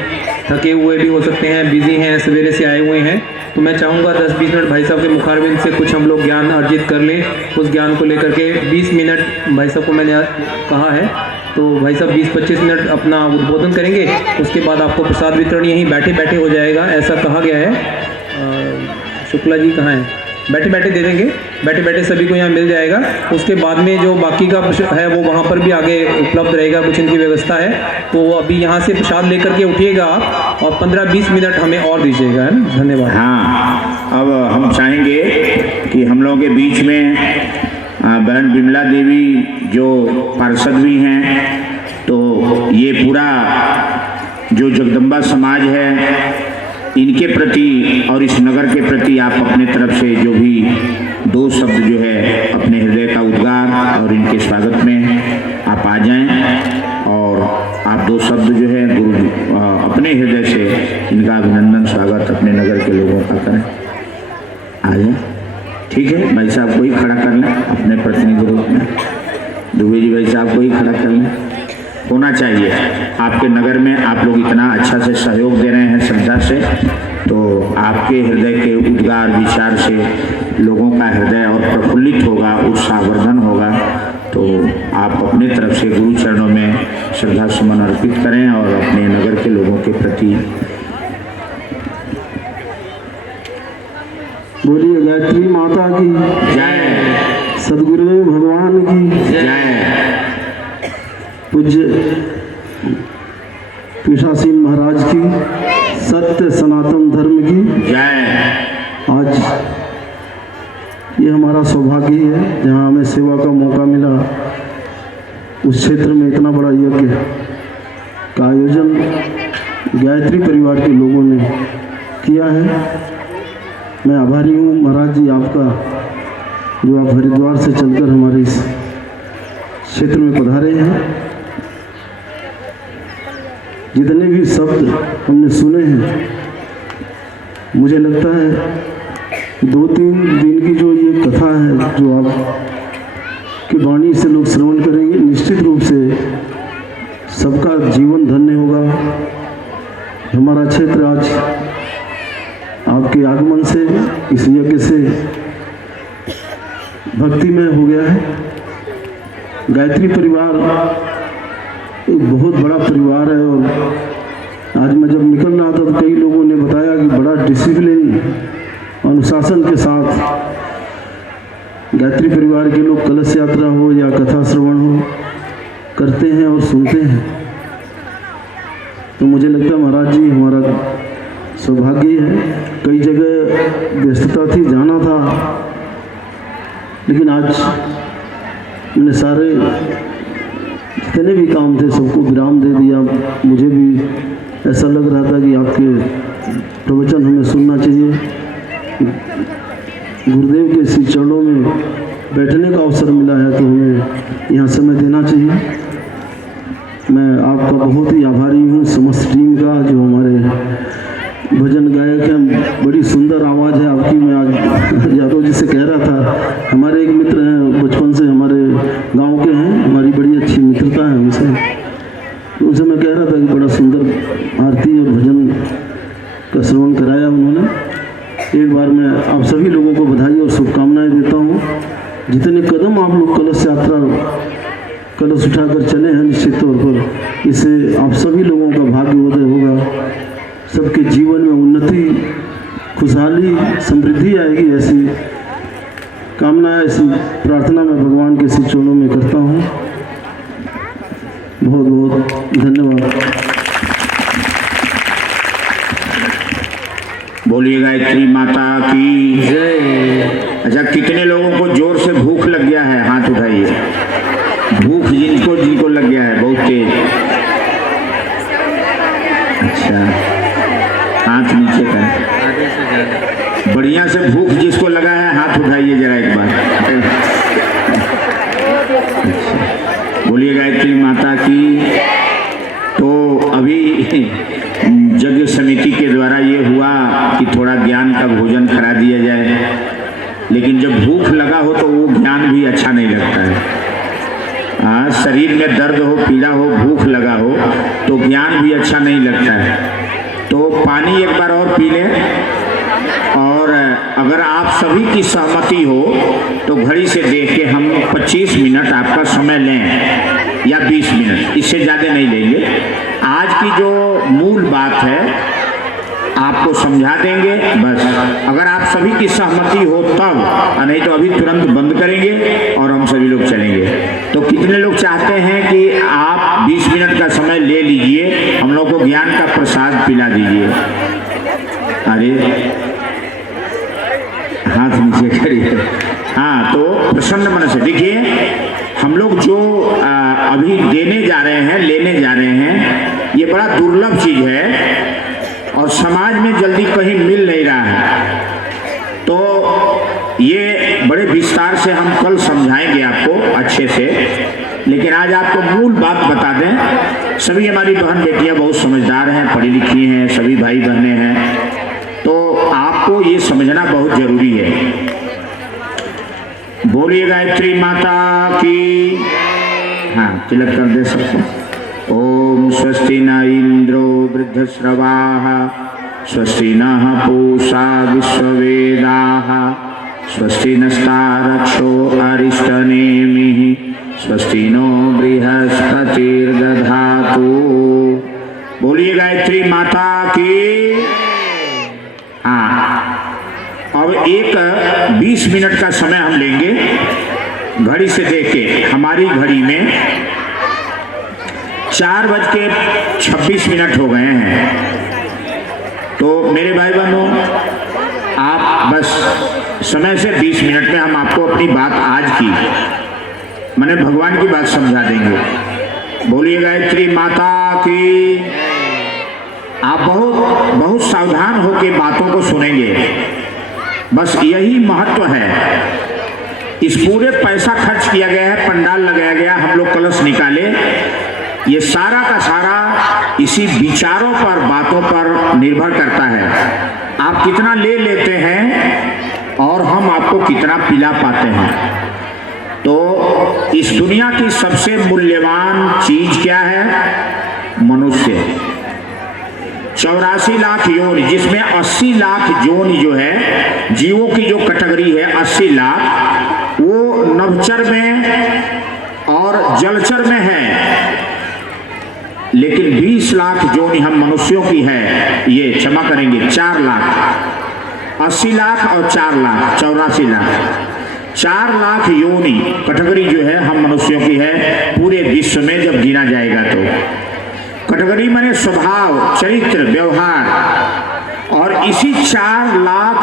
थके हुए भी हो सकते हैं, बिजी हैं, सवेरे से आए हुए हैं, तो मैं चाहूँगा 10-20 मिनट भाई साहब के मुखारबिंद से कुछ हम लोग ज्ञान अर्जित कर लें। उस ज्ञान को लेकर के 20 मिनट भाई साहब को मैंने कहा है, तो भाई साहब 20-25 मिनट अपना उद्बोधन करेंगे। उसके बाद आपको प्रसाद वितरण यहीं बैठे बैठे हो जाएगा, ऐसा कहा गया है। शुक्ला जी कहाँ हैं? बैठे बैठे दे देंगे, बैठे बैठे सभी को यहाँ मिल जाएगा। उसके बाद में जो बाकी का है वो वहाँ पर भी आगे उपलब्ध रहेगा, कुछ इनकी व्यवस्था है। तो अभी यहाँ से प्रसाद लेकर के उठिएगा आप और 15-20 मिनट हमें और दीजिएगा, है ना? धन्यवाद। हाँ, अब हम चाहेंगे कि हम लोगों के बीच में बहन विमला देवी जो पार्षद भी हैं, तो ये पूरा जो जगदम्बा समाज है इनके प्रति और इस नगर के प्रति आप अपने तरफ से जो भी 2 शब्द जो है अपने हृदय का उद्गार और इनके स्वागत में आप आ जाएं और आप 2 शब्द जो है गुरु अपने हृदय से इनका अभिनंदन स्वागत अपने नगर के लोगों का करें। आ जाए, ठीक है? भाई साहब को ही खड़ा कर लें अपने प्रतिनिधि रूप में, दुबे जी भाई साहब को ही खड़ा कर लें। होना चाहिए आपके नगर में, आप लोग इतना अच्छा से सहयोग दे रहे हैं श्रद्धा से, तो आपके हृदय के उद्गार विचार से लोगों का हृदय और प्रफुल्लित होगा, उत्साहवर्धन होगा। तो आप अपने तरफ से गुरु चरणों में श्रद्धा सुमन अर्पित करें और अपने नगर के लोगों के प्रति बोलिए गायत्री माता की जय, सदगुरुदेव भगवान की जय। पूज्य पीठासीन महाराज की, सत्य सनातन धर्म की जय। आज ये हमारा सौभाग्य है जहाँ हमें सेवा का मौका मिला। उस क्षेत्र में इतना बड़ा यज्ञ का आयोजन गायत्री परिवार के लोगों ने किया है। मैं आभारी हूँ महाराज जी आपका, जो आप हरिद्वार से चलकर हमारे इस क्षेत्र में पधारे हैं। जितने भी शब्द हमने सुने हैं, मुझे लगता है 2-3 दिन की जो ये कथा है, जो आप की वाणी से लोग श्रवण करेंगे, निश्चित रूप से सबका जीवन धन्य होगा। हमारा क्षेत्र आज आपके आगमन से, इस यज्ञ से भक्तिमय हो गया है। गायत्री परिवार एक बहुत बड़ा परिवार है, और आज मैं जब निकल रहा था तो कई लोगों ने बताया कि बड़ा डिसिप्लिन, अनुशासन के साथ गायत्री परिवार के लोग कलश यात्रा हो या कथा श्रवण हो करते हैं और सुनते हैं। तो मुझे लगता है महाराज जी हमारा सौभाग्य है। कई जगह व्यस्तता थी, जाना था, लेकिन आज मैंने सारे जितने भी काम थे सबको विराम दे दिया। मुझे भी ऐसा लग रहा था कि आपके प्रवचन हमें सुनना चाहिए। गुरुदेव के श्री चरणों में बैठने का अवसर मिला है तो हमें यहाँ समय देना चाहिए। मैं आपका बहुत ही आभारी हूँ, समस्त टीम का, जो हमारे भजन गायक हैं। बड़ी सुंदर आवाज़ है आपकी। मैं आज यादव जी से कह रहा था, हमारे एक मित्र हैं बचपन से, हमारे गांव के हैं, हमारी बड़ी अच्छी मित्रता है उनसे। उनसे मैं कह रहा था कि बड़ा सुंदर आरती और भजन का श्रवण कराया उन्होंने। एक बार मैं आप सभी लोगों को बधाई और शुभकामनाएं देता हूँ। जितने कदम आप लोग कलश यात्रा, कलश उठाकर चले हैं, निश्चित तौर पर इससे आप सभी लोगों का भाग्योदय होगा। सबके जीवन में उन्नति, खुशहाली, समृद्धि आएगी, ऐसी कामना, ऐसी प्रार्थना मैं भगवान के श्री चरणों में करता हूँ। बहुत बहुत धन्यवाद। बोलिए गायत्री माता की जय। अच्छा, कितने लोगों को जोर से भूख लग गया है? हाथ उठाइए। भूख जिनको लग गया है बहुत तेज। अच्छा, हाथ नीचे कर। बढ़िया से भूख जिसको लगा है हाथ उठाइए जरा एक बार। अच्छा, बोलिए गायत्री माता की। तो अभी यज्ञ समिति के द्वारा ये हुआ कि थोड़ा ज्ञान का भोजन करा दिया जाए, लेकिन जब भूख लगा हो तो वो ज्ञान भी अच्छा नहीं लगता है। शरीर में दर्द हो, पीड़ा हो, भूख लगा हो तो ज्ञान भी अच्छा नहीं लगता है। तो पानी एक बार और पी लें, और अगर आप सभी की सहमति हो तो घड़ी से देख के हम 25 मिनट आपका समय लें, या 20 मिनट, इससे ज़्यादा नहीं लेंगे। आज की जो मूल बात है आपको समझा देंगे बस। अगर आप सभी की सहमति हो तब, नहीं तो अभी तुरंत बंद करेंगे और हम सभी लोग चलेंगे। तो कितने लोग चाहते हैं कि आप 20 मिनट का समय ले लीजिए, हम लोग को ज्ञान का प्रसाद पिला दीजिए? अरे हाथ नीचे करिए। हाँ, तो प्रसन्न मन से देखिए, हम लोग जो अभी देने जा रहे हैं, लेने जा रहे हैं, ये बड़ा दुर्लभ चीज है और समाज में जल्दी कहीं मिल नहीं रहा है। तो ये बड़े विस्तार से हम कल समझाएंगे आपको अच्छे से, लेकिन आज आपको मूल बात बता दें। सभी हमारी बहन बेटियां बहुत समझदार हैं, पढ़ी लिखी हैं, सभी भाई बहने हैं, तो आपको ये समझना बहुत जरूरी है। बोलिए गायत्री माता की। हाँ, तिलक कर दे सबको। ओम स्वस्ति न इंद्रो वृद्धश्रवाः, स्वस्ति नः पूषा विश्ववेदाः, स्वस्ति नस्तारक्षो अरिष्टनेमिः, स्वस्ति नो बृहस्पतिर्दधातु। बोलिए गायत्री माता की। हाँ, अब एक 20 मिनट का समय हम लेंगे घड़ी से देख के। हमारी घड़ी में 4:26 हो गए हैं। तो मेरे भाई बहनों, आप बस समय से 20 मिनट में हम आपको अपनी बात आज की, मैंने भगवान की बात समझा देंगे। बोलिए गायत्री माता की। आप बहुत बहुत सावधान होकर बातों को सुनेंगे। बस यही महत्व है। इस पूरे पैसा खर्च किया गया है, पंडाल लगाया गया, हम लोग कलश निकाले, ये सारा का सारा इसी विचारों पर, बातों पर निर्भर करता है। आप कितना ले लेते हैं और हम आपको कितना पिला पाते हैं। तो इस दुनिया की सबसे मूल्यवान चीज क्या है? मनुष्य। 84 लाख योनि, जिसमें 80 लाख योनि जो है, जीवों की जो कैटेगरी है 80 लाख, वो नभचर में और जलचर में है। लेकिन 20 लाख योनि हम मनुष्यों की है। ये क्षमा करेंगे 4 लाख, 80 लाख और 4 लाख, 84 लाख, 4 लाख योनि कैटेगरी जो है हम मनुष्यों की है पूरे विश्व में जब गिना जाएगा। तो कैटेगरी माने स्वभाव, चरित्र, व्यवहार। और इसी 4 लाख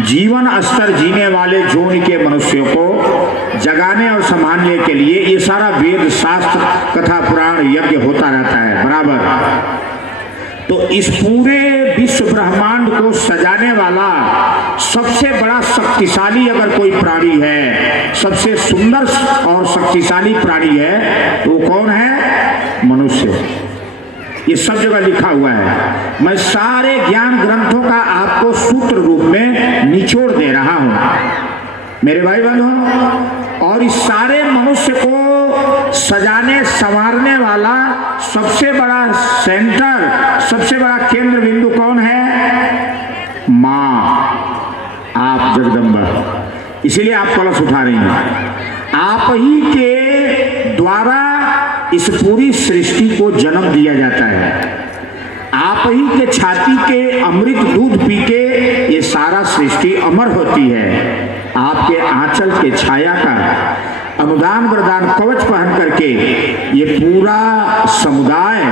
जीवन स्तर जीने वाले जोन के मनुष्यों को जगाने और संभालने के लिए ये सारा वेद, शास्त्र, कथा, पुराण, यज्ञ होता रहता है बराबर। तो इस पूरे विश्व ब्रह्मांड को सजाने वाला सबसे बड़ा शक्तिशाली अगर कोई प्राणी है, सबसे सुंदर और शक्तिशाली प्राणी है, तो वो कौन है? मनुष्य। ये सब जगह लिखा हुआ है। मैं सारे ज्ञान ग्रंथों का आपको सूत्र रूप में निचोड़ दे रहा हूं मेरे भाई बहनों। और इस सारे मनुष्य को सजाने संवारने वाला सबसे बड़ा सेंटर, सबसे बड़ा केंद्र बिंदु कौन है? मां, आप जगदम्बा। इसीलिए आप कलश उठा रही हैं। आप ही के द्वारा इस पूरी सृष्टि को जन्म दिया जाता है। आप ही के छाती के अमृत दूध पी के ये सारा सृष्टि अमर होती है। आपके आंचल के छाया का अनुदान वरदान कवच पहन करके ये पूरा समुदाय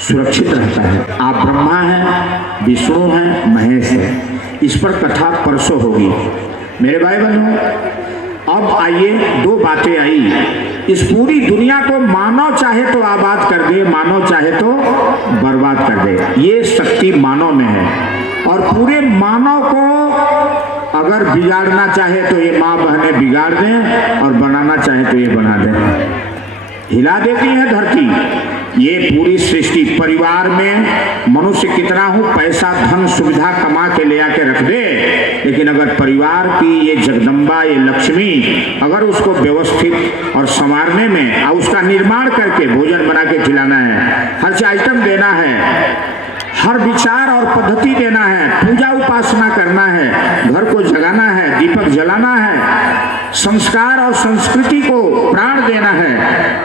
सुरक्षित रहता है। आप ब्रह्मा हैं, विष्णु हैं, महेश हैं। इस पर कथा परसों होगी मेरे भाई बहनों। अब आइए, 2 बातें आई। इस पूरी दुनिया को मानव चाहे तो आबाद कर दे, मानव चाहे तो बर्बाद कर दे। ये शक्ति मानव में है। और पूरे मानव को अगर बिगाड़ना चाहे तो ये माँ बहनें बिगाड़ दें, और बनाना चाहे तो ये बना दें। हिला देती है धरती। ये पूरी सृष्टि परिवार में मनुष्य कितना हो पैसा, धन, सुविधा कमा के ले आके रख दे, लेकिन अगर परिवार की ये जगदम्बा, ये लक्ष्मी, अगर उसको व्यवस्थित और संवारने में और उसका निर्माण करके भोजन बना के खिलाना है, हर आइटम देना है, हर विचार और पद्धति देना है, पूजा उपासना करना है, घर को जगाना है, दीपक जलाना है, संस्कार और संस्कृति को प्राण देना है,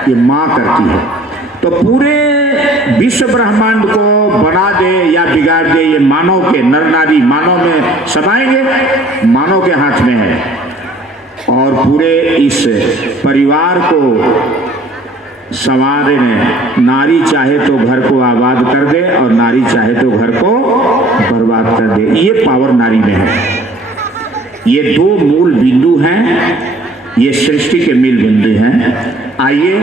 ये माँ करती है। तो पूरे विश्व ब्रह्मांड को बना दे या बिगाड़ दे, ये मानव के, नर नारी मानव में समाएंगे, मानव के हाथ में है। और पूरे इस परिवार को संवारने, नारी चाहे तो घर को आबाद कर दे और नारी चाहे तो घर को बर्बाद कर दे। ये पावर नारी में है। ये 2 मूल बिंदु हैं, ये सृष्टि के मूल बिंदु हैं। आइए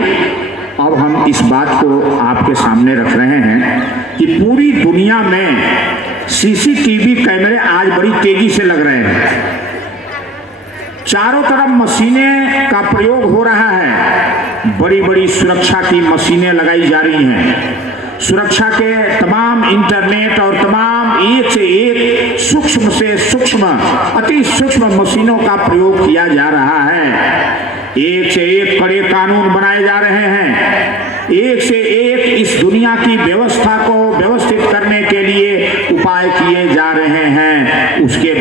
अब हम इस बात को आपके सामने रख रहे हैं कि पूरी दुनिया में सीसीटीवी कैमरे आज बड़ी तेजी से लग रहे हैं। चारों तरफ मशीनें का प्रयोग हो रहा है। बड़ी बड़ी सुरक्षा की मशीनें लगाई जा रही हैं। सुरक्षा के तमाम इंटरनेट और तमाम एक से एक सूक्ष्म से सूक्ष्म, अति सूक्ष्म मशीनों का प्रयोग किया जा रहा है। एक से एक कड़े कानून बनाए जा रहे हैं। एक से एक इस दुनिया की व्यवस्था को व्यवस्थित करने के लिए उपाय किए जा रहे हैं। उसके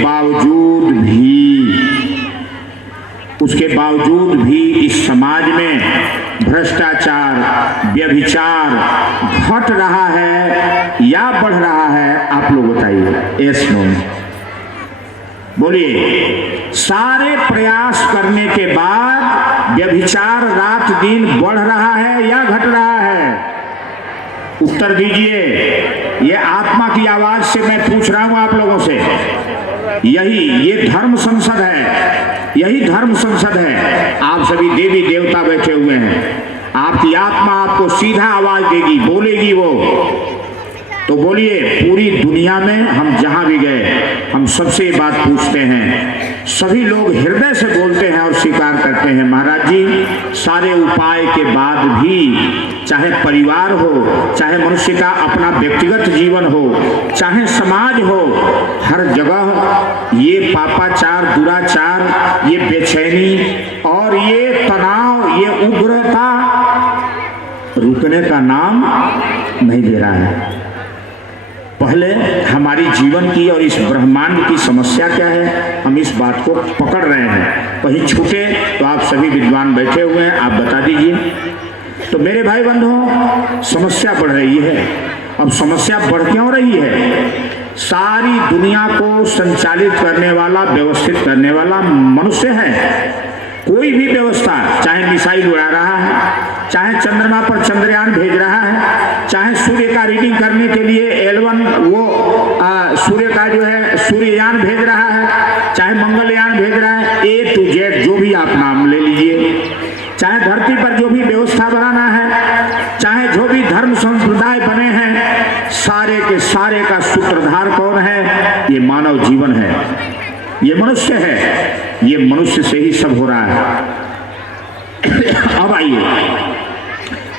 बावजूद भी इस समाज में भ्रष्टाचार, व्यभिचार घट रहा है या बढ़ रहा है? आप लोग बताइए। यस नो बोलिए। सारे प्रयास करने के बाद व्यभिचार रात दिन बढ़ रहा है या घट रहा है? उत्तर दीजिए। ये आत्मा की आवाज से मैं पूछ रहा हूं आप लोगों से। ये धर्म संसद है, यही धर्म संसद है। आप सभी देवी देवता बैठे हुए हैं। आपकी आत्मा आपको सीधा आवाज देगी, बोलेगी वो। तो बोलिए, पूरी दुनिया में हम जहां भी गए हम सबसे ये बात पूछते हैं, सभी लोग हृदय से बोलते हैं और स्वीकार करते हैं, महाराज जी सारे उपाय के बाद भी, चाहे परिवार हो, चाहे मनुष्य का अपना व्यक्तिगत जीवन हो, चाहे समाज हो, हर जगह ये पापाचार, दुराचार, ये बेचैनी और ये तनाव, ये उग्रता रुकने का नाम नहीं दे रहा है। पहले हमारी जीवन की और इस ब्रह्मांड की समस्या क्या है, हम इस बात को पकड़ रहे हैं। कहीं छूटे तो आप सभी विद्वान बैठे हुए हैं, आप बता दीजिए। तो मेरे भाई बंधुओं, समस्या बढ़ रही है। अब समस्या बढ़ क्यों रही है? सारी दुनिया को संचालित करने वाला, व्यवस्थित करने वाला मनुष्य है। कोई भी व्यवस्था, चाहे मिसाइल उड़ा रहा है, चाहे चंद्रमा पर चंद्रयान भेज रहा है, चाहे सूर्य का रीडिंग करने के लिए L1 वो सूर्य का जो है सूर्ययान भेज रहा है, चाहे मंगलयान भेज रहा है, A to Z जो भी आप नाम ले लीजिए, चाहे धरती पर जो भी व्यवस्था बनाना है, चाहे जो भी धर्म संप्रदाय बने हैं, सारे के सारे का सूत्रधार कौन है? ये मानव जीवन है, ये मनुष्य है। ये मनुष्य से ही सब हो रहा है। अब आइए,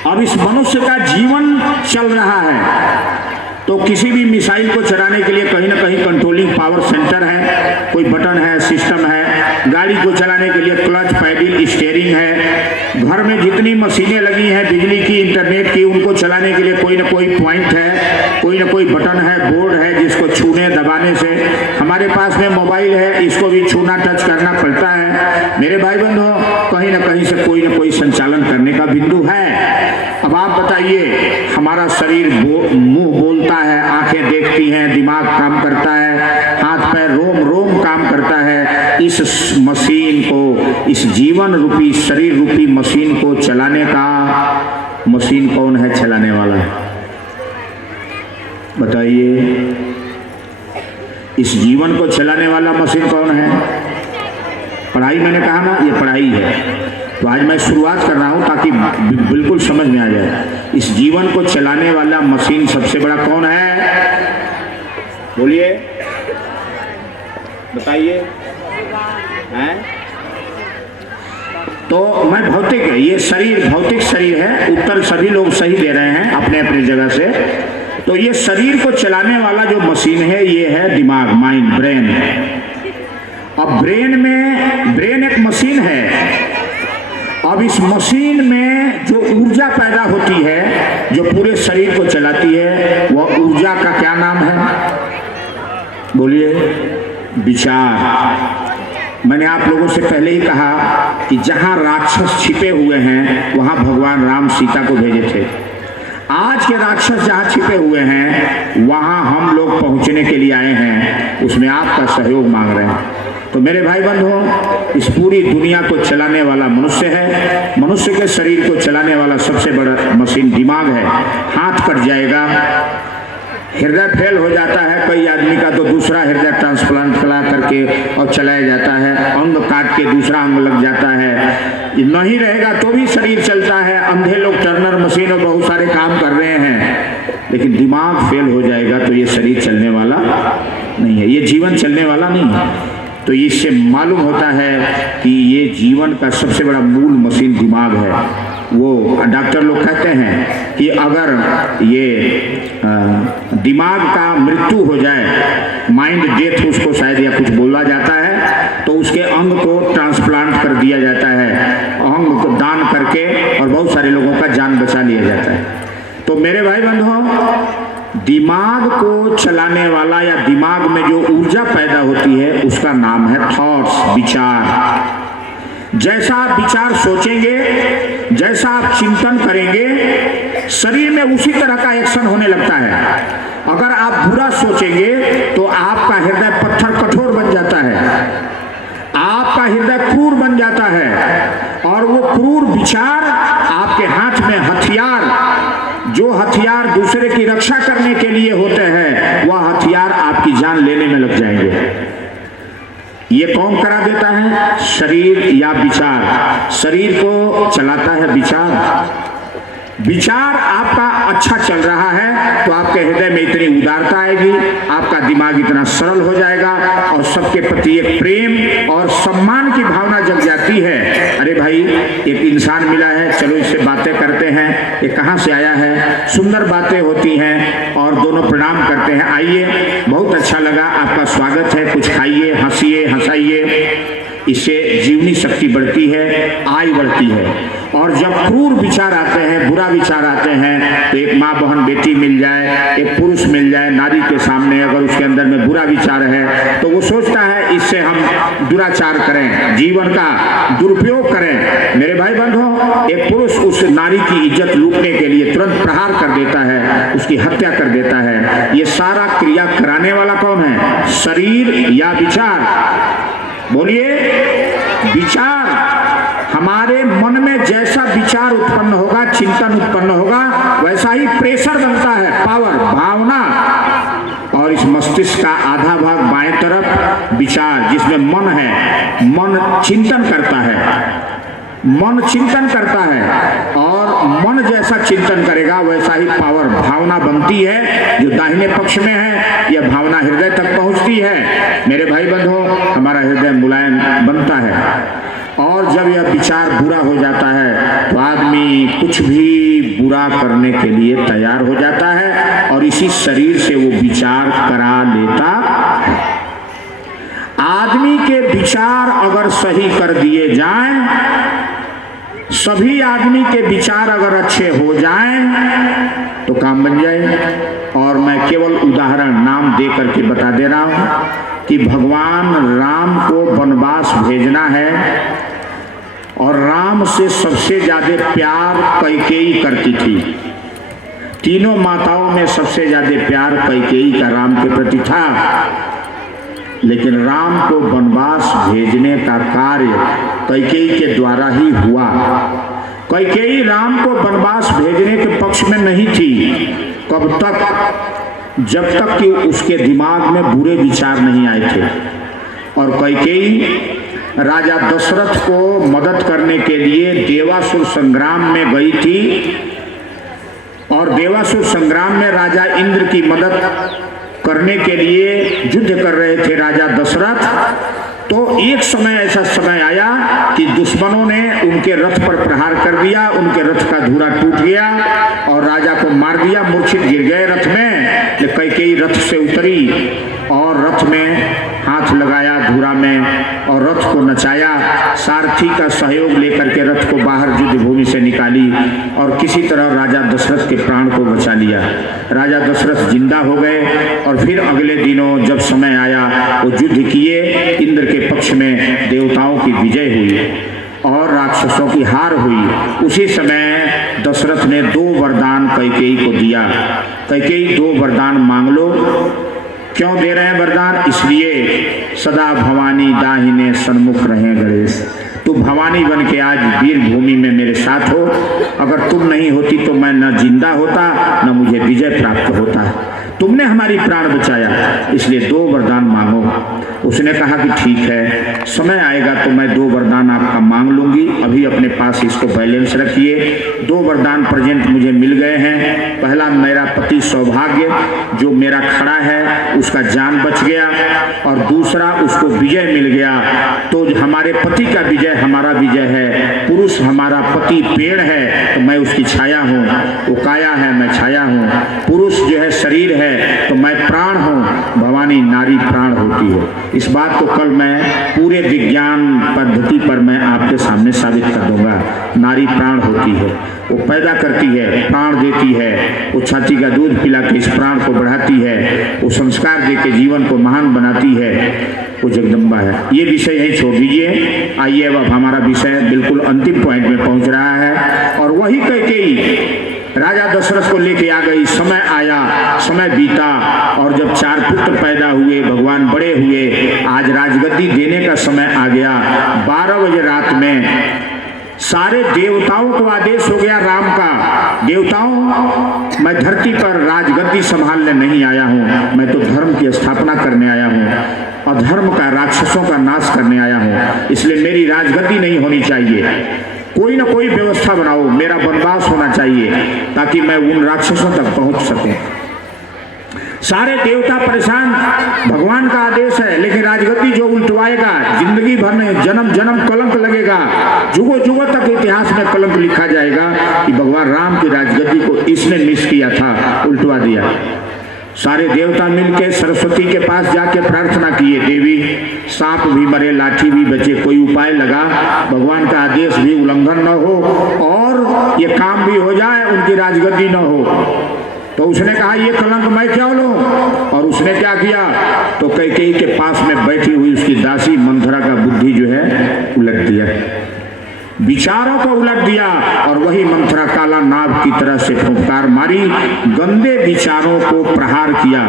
अब इस मनुष्य का जीवन चल रहा है तो किसी भी मिसाइल को चलाने के लिए कहीं ना कहीं कंट्रोलिंग पावर सेंटर है, कोई बटन है, सिस्टम है। गाड़ी को चलाने के लिए क्लच, पैडल, स्टीयरिंग है। घर में जितनी मशीनें लगी हैं बिजली की, इंटरनेट की, उनको चलाने के लिए कोई ना कोई पॉइंट है, कोई ना कोई बटन है, बोर्ड है, जिसको छूने दबाने से। हमारे पास में मोबाइल है, इसको भी छूना, टच करना पड़ता है। मेरे भाई बंधुओं, कहीं ना कहीं से कोई ना कोई संचालन करने का बिंदु है। अब आप बताइए, हमारा शरीर मुंह बोलता है, आंखें देखती हैं, दिमाग काम करता है, हाथ पैर रोम रोम काम करता है। इस मशीन को, इस जीवन रूपी, शरीर रूपी मशीन को चलाने का मशीन कौन है? चलाने वाला बताइए, इस जीवन को चलाने वाला मशीन कौन है? पढ़ाई, मैंने कहा ना, ये पढ़ाई है। तो आज मैं शुरुआत कर रहा हूं ताकि बिल्कुल समझ में आ जाए। इस जीवन को चलाने वाला मशीन सबसे बड़ा कौन है? बोलिए, बताइए। हैं? तो मैं भौतिक है, ये शरीर भौतिक शरीर है। उत्तर सभी लोग सही दे रहे हैं अपने अपने जगह से। तो ये शरीर को चलाने वाला जो मशीन है, ये है दिमाग, माइंड, ब्रेन। अब ब्रेन एक मशीन है। अब इस मशीन में जो ऊर्जा पैदा होती है, जो पूरे शरीर को चलाती है, वह ऊर्जा का क्या नाम है? बोलिए। विचार। मैंने आप लोगों से पहले ही कहा कि जहां राक्षस छिपे हुए हैं वहां भगवान राम सीता को भेजे थे। आज के राक्षस जहां छिपे हुए हैं वहां हम लोग पहुंचने के लिए आए हैं, उसमें आपका सहयोग मांग रहे हैं। तो मेरे भाई बंधुओं, इस पूरी दुनिया को चलाने वाला मनुष्य है। मनुष्य के शरीर को चलाने वाला सबसे बड़ा मशीन दिमाग है। हाथ कट जाएगा, हृदय फेल हो जाता है, कई आदमी का तो दूसरा हृदय ट्रांसप्लांट करा करके और चलाया जाता है। अंग काट के दूसरा अंग लग जाता है, नहीं रहेगा तो भी शरीर चलता है। अंधे लोग टर्नर मशीन और बहुत सारे काम कर रहे हैं, लेकिन दिमाग फेल हो जाएगा तो ये शरीर चलने वाला नहीं है, ये जीवन चलने वाला नहीं है। तो इससे मालूम होता है कि ये जीवन का सबसे बड़ा मूल मशीन दिमाग है। वो डॉक्टर लोग कहते हैं कि अगर ये दिमाग का मृत्यु हो जाए, माइंड डेथ उसको शायद या कुछ बोला जाता है, तो उसके अंग को ट्रांसप्लांट कर दिया जाता है, अंग को दान करके, और बहुत सारे लोगों का जान बचा लिया जाता है। तो मेरे भाई बंधुओं, दिमाग को चलाने वाला या दिमाग में जो ऊर्जा पैदा होती है उसका नाम है थॉट्स, विचार। जैसा आप विचार सोचेंगे, जैसा आप चिंतन करेंगे, शरीर में उसी तरह का एक्शन होने लगता है। अगर आप बुरा सोचेंगे तो आपका हृदय पत्थर कठोर बन जाता है, आपका हृदय क्रूर बन जाता है, और वो क्रूर विचार आपके हाथ में हथियार, जो हथियार दूसरे की रक्षा करने के लिए होते हैं, वह हथियार आपकी जान लेने में लग जाएंगे। ये कौन करा देता है? शरीर या विचार। शरीर को चलाता है विचार, विचार आपका अच्छा चल रहा है तो आपके हृदय में इतनी उदारता आएगी, आपका दिमाग इतना सरल हो जाएगा और सबके प्रति एक प्रेम और सम्मान की भावना जग जाती है। अरे भाई, एक इंसान मिला है, चलो इससे बातें करते हैं, ये कहाँ से आया है, सुंदर बातें होती हैं और दोनों प्रणाम करते हैं। आइए, बहुत अच्छा लगा, आपका स्वागत है, कुछ खाइए, हंसिए, हंसाइए, इससे जीवनी शक्ति बढ़ती है, आय बढ़ती है। और जब क्रूर विचार आते हैं, बुरा विचार आते हैं, तो एक माँ बहन बेटी मिल जाए, एक पुरुष मिल जाए नारी के सामने, अगर उसके अंदर में बुरा विचार है तो वो सोचता है इससे हम दुराचार करें, जीवन का दुरुपयोग करें। मेरे भाई बंधुओं, एक पुरुष उस नारी की इज्जत लूटने के लिए तुरंत प्रहार कर देता है, उसकी हत्या कर देता है। ये सारा क्रिया कराने वाला कौन है? शरीर या विचार? बोलिए, विचार। हमारे मन में जैसा विचार उत्पन्न होगा, चिंतन उत्पन्न होगा, वैसा ही प्रेशर बनता है, पावर, भावना। और इस मस्तिष्क का आधा भाग बाएं तरफ विचार, जिसमें मन है, मन चिंतन करता है, मन चिंतन करता है और मन जैसा चिंतन करेगा वैसा ही पावर, भावना बनती है। जो दाहिने पक्ष में है यह भावना हृदय तक पहुंचती है। मेरे भाई बंधुओं, हमारा हृदय मुलायम बनता है और जब यह विचार बुरा हो जाता है तो आदमी कुछ भी बुरा करने के लिए तैयार हो जाता है और इसी शरीर से वो विचार करा लेता है। आदमी के विचार अगर सही कर दिए जाएं, सभी आदमी के विचार अगर अच्छे हो जाएं तो काम बन जाए। और मैं केवल उदाहरण नाम दे करके बता दे रहा हूं कि भगवान राम को वनवास भेजना है और राम से सबसे ज्यादा प्यार कैकेयी करती थी। तीनों माताओं में सबसे ज्यादा प्यार कैकेयी का राम के प्रति था, लेकिन राम को वनवास भेजने का कार्य कैकेयी के द्वारा ही हुआ। कैकेयी राम को वनवास भेजने के पक्ष में नहीं थी। कब तक? जब तक कि उसके दिमाग में बुरे विचार नहीं आए थे। और कैकेयी राजा दशरथ को मदद करने के लिए देवासुर संग्राम में गई थी और देवासुर संग्राम में राजा इंद्र की मदद करने के लिए युद्ध कर रहे थे राजा दशरथ। तो एक समय ऐसा समय आया कि दुश्मनों ने उनके रथ पर प्रहार कर दिया, उनके रथ का धूरा टूट गया और राजा को मार दिया, मूर्छित गिर गए रथ में। कैकेयी रथ से उतरी और रथ में हाथ लगाया धूरा में और रथ को नचाया, सारथी का सहयोग लेकर के रथ को बाहर युद्ध भूमि से निकाली और किसी तरह राजा दशरथ के प्राण को बचा लिया। राजा दशरथ जिंदा हो गए और फिर अगले दिनों जब समय आया वो युद्ध किए, इंद्र के पक्ष में देवताओं की विजय हुई और राक्षसों की हार हुई। उसी समय दशरथ ने 2 वरदान कैकेयी को दिया। कैकेयी 2 वरदान मांग लो। क्यों दे रहे हैं वरदान? इसलिए सदा भवानी दाहिने सन्मुख रहे गणेश। तू भवानी बन के आज वीर भूमि में मेरे साथ हो। अगर तुम नहीं होती तो मैं न जिंदा होता न मुझे विजय प्राप्त होता। तुमने हमारी प्राण बचाया, इसलिए 2 वरदान मांगो। उसने कहा कि ठीक है, समय आएगा तो मैं 2 वरदान आपका मांग लूंगी, अभी अपने पास इसको बैलेंस रखिए। 2 वरदान प्रेजेंट मुझे मिल गए हैं। पहला, मेरा पति सौभाग्य जो मेरा खड़ा है उसका जान बच गया और दूसरा, उसको विजय मिल गया। तो हमारे पति का विजय हमारा विजय है। पुरुष हमारा पति पेड़ है तो मैं उसकी छाया हूँ, वो काया है मैं छाया हूँ। पुरुष जो है शरीर है तो मैं प्राण हूँ, भवानी नारी प्राण होती है। इस बात को कल मैं पूरे विज्ञान पद्धति पर मैं आपके सामने साबित कर दूंगा। नारी प्राण होती है, वो पैदा करती है, प्राण देती है, वो छाती का दूध पिला के इस प्राण को बढ़ाती है, वो संस्कार दे के जीवन को महान बनाती है, वो जगदम्बा है। ये विषय यही छोड़ दीजिए। आइए अब हमारा विषय बिल्कुल अंतिम पॉइंट में पहुंच रहा है और वही कैकेयी राजा दशरथ को लेके आ गई। समय आया, समय बीता और जब 4 पुत्र पैदा हुए, भगवान बड़े हुए, आज राजगद्दी देने का समय आ गया। 12 बजे रात में सारे देवताओं को आदेश हो गया राम का, देवताओं मैं धरती पर राजगद्दी संभालने नहीं आया हूँ, मैं तो धर्म की स्थापना करने आया हूँ और धर्म का, राक्षसों का नाश करने आया हूँ, इसलिए मेरी राजगद्दी नहीं होनी चाहिए। कोई ना कोई व्यवस्था बनाओ, मेरा वनवास होना चाहिए ताकि मैं उन राक्षसों तक पहुंच सकूं। सारे देवता परेशान, भगवान का आदेश है, लेकिन राजगद्दी जो उल्टवाएगा जिंदगी भर में जन्म जन्म कलंक लगेगा, जुगों जुगों तक इतिहास में कलंक लिखा जाएगा कि भगवान राम की राजगद्दी को इसने मिस किया था, उल्टवा दिया। सारे देवता मिलके सरस्वती के पास जाके प्रार्थना किए, देवी सांप भी मरे, लाठी भी बचे, कोई उपाय लगा, भगवान का आदेश भी उल्लंघन न हो और ये काम भी हो जाए, उनकी राजगद्दी न हो। तो उसने कहा ये कलंक मैं क्यों लूं, और उसने क्या किया, तो कैकेयी के पास में बैठी हुई उसकी दासी मंथरा का बुद्धि जो है उलट दिया, विचारों को उलट दिया, और वही मंथरा काला नाग की तरह से फुफकार मारी, गंदे विचारों को प्रहार किया।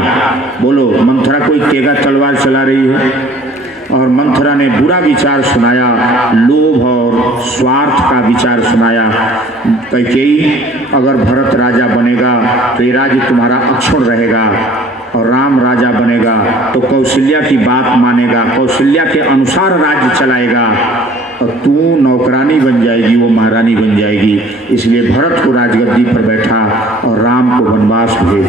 बोलो, मंथरा कोई तेगा तलवार चला रही है, और मंथरा ने बुरा विचार सुनाया, लोभ और स्वार्थ का विचार सुनाया। कैकेयी, अगर भरत राजा बनेगा तो ये राज्य तुम्हारा अक्षुण रहेगा, और राम राजा बनेगा तो कौशल्या की बात मानेगा, कौशल्या के अनुसार राज्य चलाएगा, और तू नौकरानी बन जाएगी, वो महारानी बन जाएगी। इसलिए भरत को राजगद्दी पर बैठा और राम को वनवास भेज।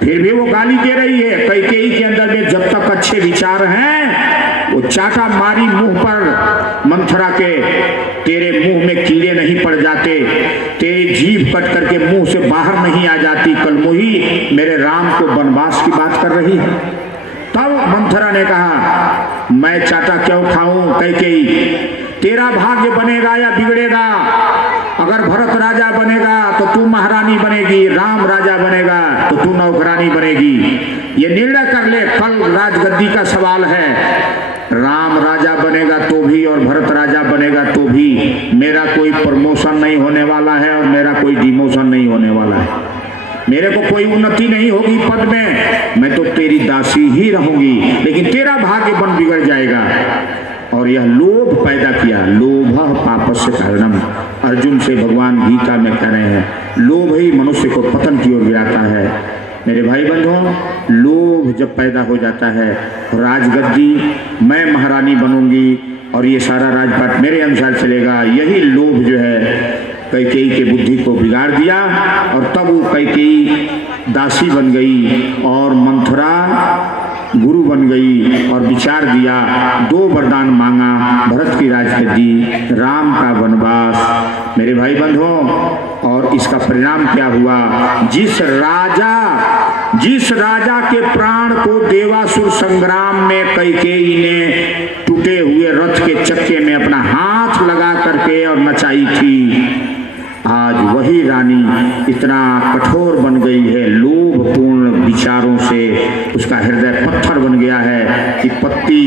फिर भी वो गाली दे रही है। कैकेयी के अंदर में जब तक अच्छे विचार हैं, वो चाटा मारी मुंह पर मंथरा के, तेरे मुंह में कीड़े नहीं पड़ जाते, तेरी जीभ कट करके मुंह से बाहर नहीं आ जाती, कलमुही मेरे राम को वनवास की बात कर रही है। तब मंथरा ने कहा, मैं चाटा क्यों खाऊं कैकेयी, तेरा भाग्य बनेगा या बिगड़ेगा। अगर भरत राजा बनेगा तो तू महारानी बनेगी, राम राजा बनेगा तो तू नौकरानी बनेगी। ये निर्णय कर ले, कल राजगद्दी का सवाल है। राम राजा बनेगा तो भी और भरत राजा बनेगा तो भी मेरा कोई प्रमोशन नहीं होने वाला है और मेरा कोई डिमोशन नहीं होने वाला है, मेरे को कोई उन्नति नहीं होगी पद में, मैं तो तेरी दासी ही रहूंगी, लेकिन तेरा भाग्य बन बिगड़ जाएगा। और यह लोभ पैदा किया, लोभ पापस्य कारणम, अर्जुन से भगवान गीता में कह रहे हैं, लोभ ही मनुष्य को पतन की ओर गिराता है। मेरे भाई बंधुओं, लोभ जब पैदा हो जाता है, राजगद्दी मैं महारानी बनूंगी और ये सारा राजपाट मेरे अनुसार चलेगा, यही लोभ जो है कैकेयी के बुद्धि को बिगाड़ दिया, और तब वो कैकेयी दासी बन गई और मंथरा गुरु बन गई और विचार दिया, दो वरदान मांगा, भरत की राजगद्दी, राम का वनवास। मेरे भाई बंधुओं, और इसका परिणाम क्या हुआ, जिस राजा के प्राण को देवासुर संग्राम में कैकेयी ने टूटे हुए रथ के चक्के में अपना हाथ लगा करके और नचाई थी, आज वही रानी इतना कठोर बन गई है, लोभपूर्ण विचारों से उसका हृदय पत्थर बन गया है कि पत्ती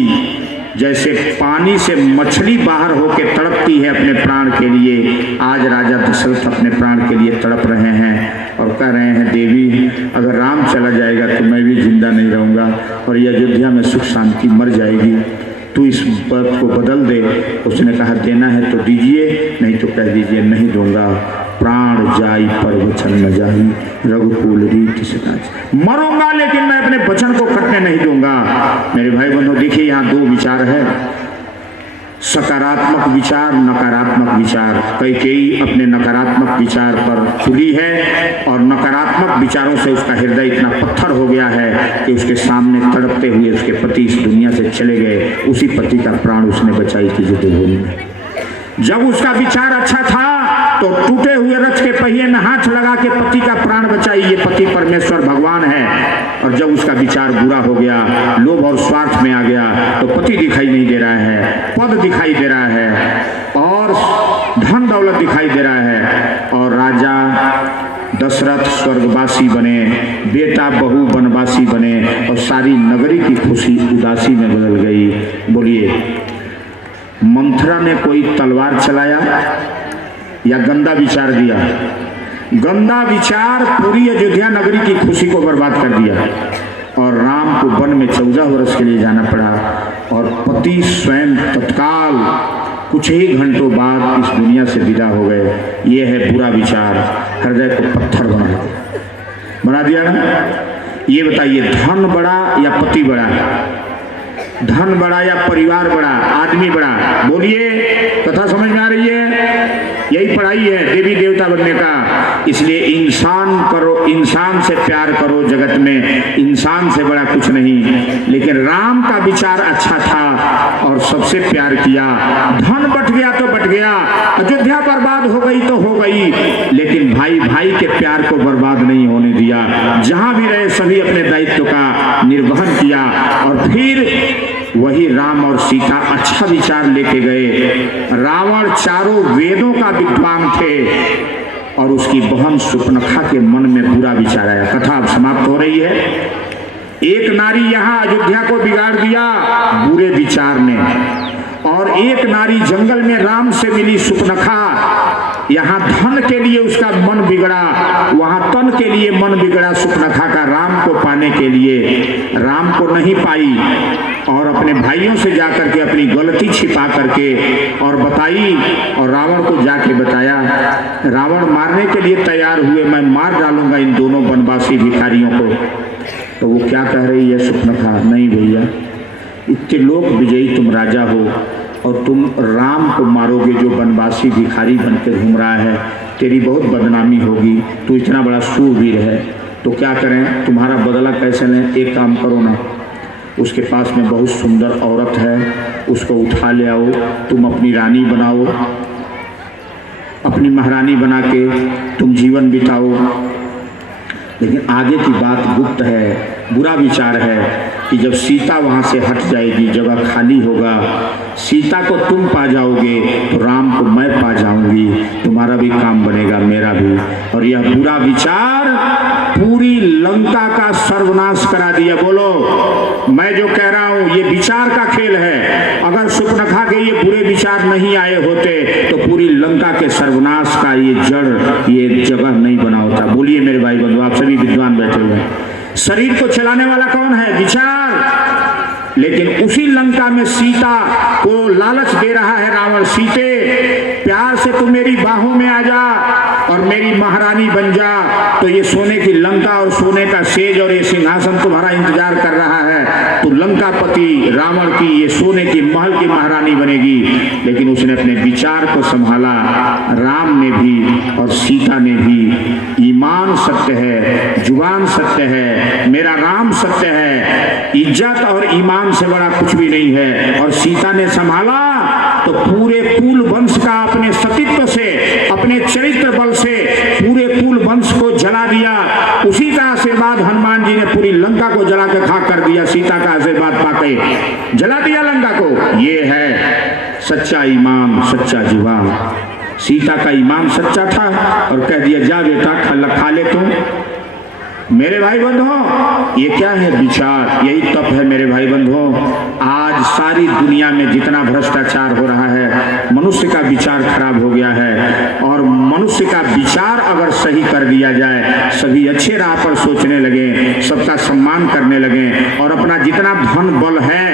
जैसे पानी से मछली बाहर होके तड़पती है अपने प्राण के लिए, आज राजा दशरथ अपने प्राण के लिए तड़प रहे हैं और कह रहे हैं, देवी अगर राम चला जाएगा तो मैं भी जिंदा नहीं रहूँगा और ये अयोध्या में सुख शांति मर जाएगी, तू इस बात को बदल दे। उसने कहा, देना है तो दीजिए, नहीं तो कह दीजिए नहीं दूंगा, प्राण जाई पर वचन न जाई, रघुकुल रीति सताई, मरूंगा लेकिन मैं अपने वचन को कटने नहीं दूंगा। मेरे भाई बंधु, देखिए यहाँ दो विचार है, सकारात्मक विचार, नकारात्मक विचार। कैकेयी अपने नकारात्मक विचार पर खुली है और नकारात्मक विचारों से उसका हृदय इतना पत्थर हो गया है कि उसके सामने तड़पते हुए उसके पति इस दुनिया से चले गए, उसी पति का प्राण उसने बचाई थी युद्धभूमि में। जब उसका विचार अच्छा था तो टूटे हुए रथ के पहिए में हाथ लगा के पति का प्राण बचाई, ये पति परमेश्वर भगवान है। और जब उसका विचार बुरा हो गया, लोभ और स्वार्थ में आ गया, तो पति दिखाई नहीं दे रहा है, पद दिखाई दे रहा है और धन दौलत दिखाई दे रहा है, और राजा दशरथ स्वर्गवासी बने, बेटा बहू वनवासी बने, और सारी नगरी की खुशी उदासी में बदल गई। बोलिए, मंथरा ने कोई तलवार चलाया या गंदा विचार दिया? गंदा विचार पूरी अयोध्या नगरी की खुशी को बर्बाद कर दिया, और राम को वन में 14 वर्ष के लिए जाना पड़ा, और पति स्वयं तत्काल कुछ ही घंटों बाद इस दुनिया से विदा हो गए। ये है बुरा विचार, हृदय को पत्थर बना दिया ना। ये बताइए, धन बड़ा या पति बड़ा? धन बड़ा या परिवार बड़ा, आदमी बड़ा? बोलिए, कथा समझ में आ रही है? ही है देवी देवता बनने का। इसलिए इंसान करो, इंसान से प्यार करो, जगत में इंसान से बड़ा कुछ नहीं। लेकिन राम का विचार अच्छा था और सबसे प्यार किया। धन बट गया तो बट गया, अयोध्या बर्बाद हो गई तो हो गई, लेकिन भाई भाई के प्यार को बर्बाद नहीं होने दिया। जहां भी रहे सभी अपने दायित्व का निर्वहन किया। और फिर वही राम और सीता अच्छा विचार लेके गए। रावण चारों वेदों का विद्वान थे और उसकी बहन सुपनखा के मन में बुरा विचार आया। कथा अब समाप्त हो रही है। एक नारी यहाँ अयोध्या को बिगाड़ दिया बुरे विचार ने, और एक नारी जंगल में राम से मिली सुपनखा, यहाँ धन के लिए उसका मन बिगड़ा, वहां तन के लिए मन बिगड़ा सुपनखा का। राम को पाने के लिए राम को नहीं पाई और अपने भाइयों से जाकर के अपनी गलती छिपा करके और बताई, और रावण को जाके बताया। रावण मारने के लिए तैयार हुए, मैं मार डालूंगा इन दोनों वनवासी भिखारियों को। तो वो क्या कह रही है सुपनखा, नहीं भैया, इतने लोग विजयी तुम राजा हो और तुम राम को मारोगे जो वनवासी भिखारी बनकर घूम रहा है, तेरी बहुत बदनामी होगी। तू इतना बड़ा शूरवीर है, तो क्या करें, तुम्हारा बदला कैसे लें? एक काम करो ना, उसके पास में बहुत सुंदर औरत है, उसको उठा ले आओ, तुम अपनी रानी बनाओ, अपनी महारानी बना के तुम जीवन बिताओ। लेकिन आगे की बात गुप्त है, बुरा विचार है कि जब सीता वहाँ से हट जाएगी, जगह खाली होगा, सीता को तुम पा जाओगे तो राम को मैं पा जाऊंगी, तुम्हारा भी काम बनेगा, मेरा भी। और यह बुरा विचार पूरी लंका का सर्वनाश करा दिया। बोलो, मैं जो कह रहा हूँ ये विचार का खेल है। अगर सुपनखा के ये बुरे विचार नहीं आए होते तो पूरी लंका के सर्वनाश का ये जड़, ये जगह नहीं बना होता। बोलिए मेरे भाई बंधु, आप सभी विद्वान बैठे हुए हैं। शरीर को चलाने वाला कौन है? विचार। लेकिन उसी लंका में सीता को लालच दे रहा है रावण, सीते प्यार से तू मेरी बाहों में आ जा और मेरी महारानी बन जा, तो ये सोने की लंका और सोने का सेज और ये सिंहासन तुम्हारा इंतजार कर रहा है। तो लंकापति रावण की ये सोने की महल की महारानी बनेगी। लेकिन उसने अपने विचार को संभाला। राम ने भी और सीता ने भी। ईमान सत्य है, जुबान सत्य है, मेरा राम सत्य है, इज्जत और ईमान से बड़ा कुछ भी नहीं है। और सीता ने संभाला तो पूरे कुल वंश का अपने सतीत्व से, अपने चरित्र बल से पूरे कुल वंश को जला दिया। उसी का आशीर्वाद हनुमान जी ने पूरी लंका को जला के खाक कर दिया। सीता का आशीर्वाद पाके जला दिया लंका को। ये है सच्चा ईमान, सच्चा जुबान। सीता का ईमान सच्चा था और कह दिया जा बेटा खा ले तुम। मेरे भाई बंधुओं, ये क्या है? विचार। यही तप है मेरे भाई बंधुओं। आज सारी दुनिया में जितना भ्रष्टाचार हो रहा है, मनुष्य का विचार खराब हो गया है। और मनुष्य का विचार अगर सही कर दिया जाए, सभी अच्छे राह पर सोचने लगे, सबका सम्मान करने लगे और अपना जितना धन बल है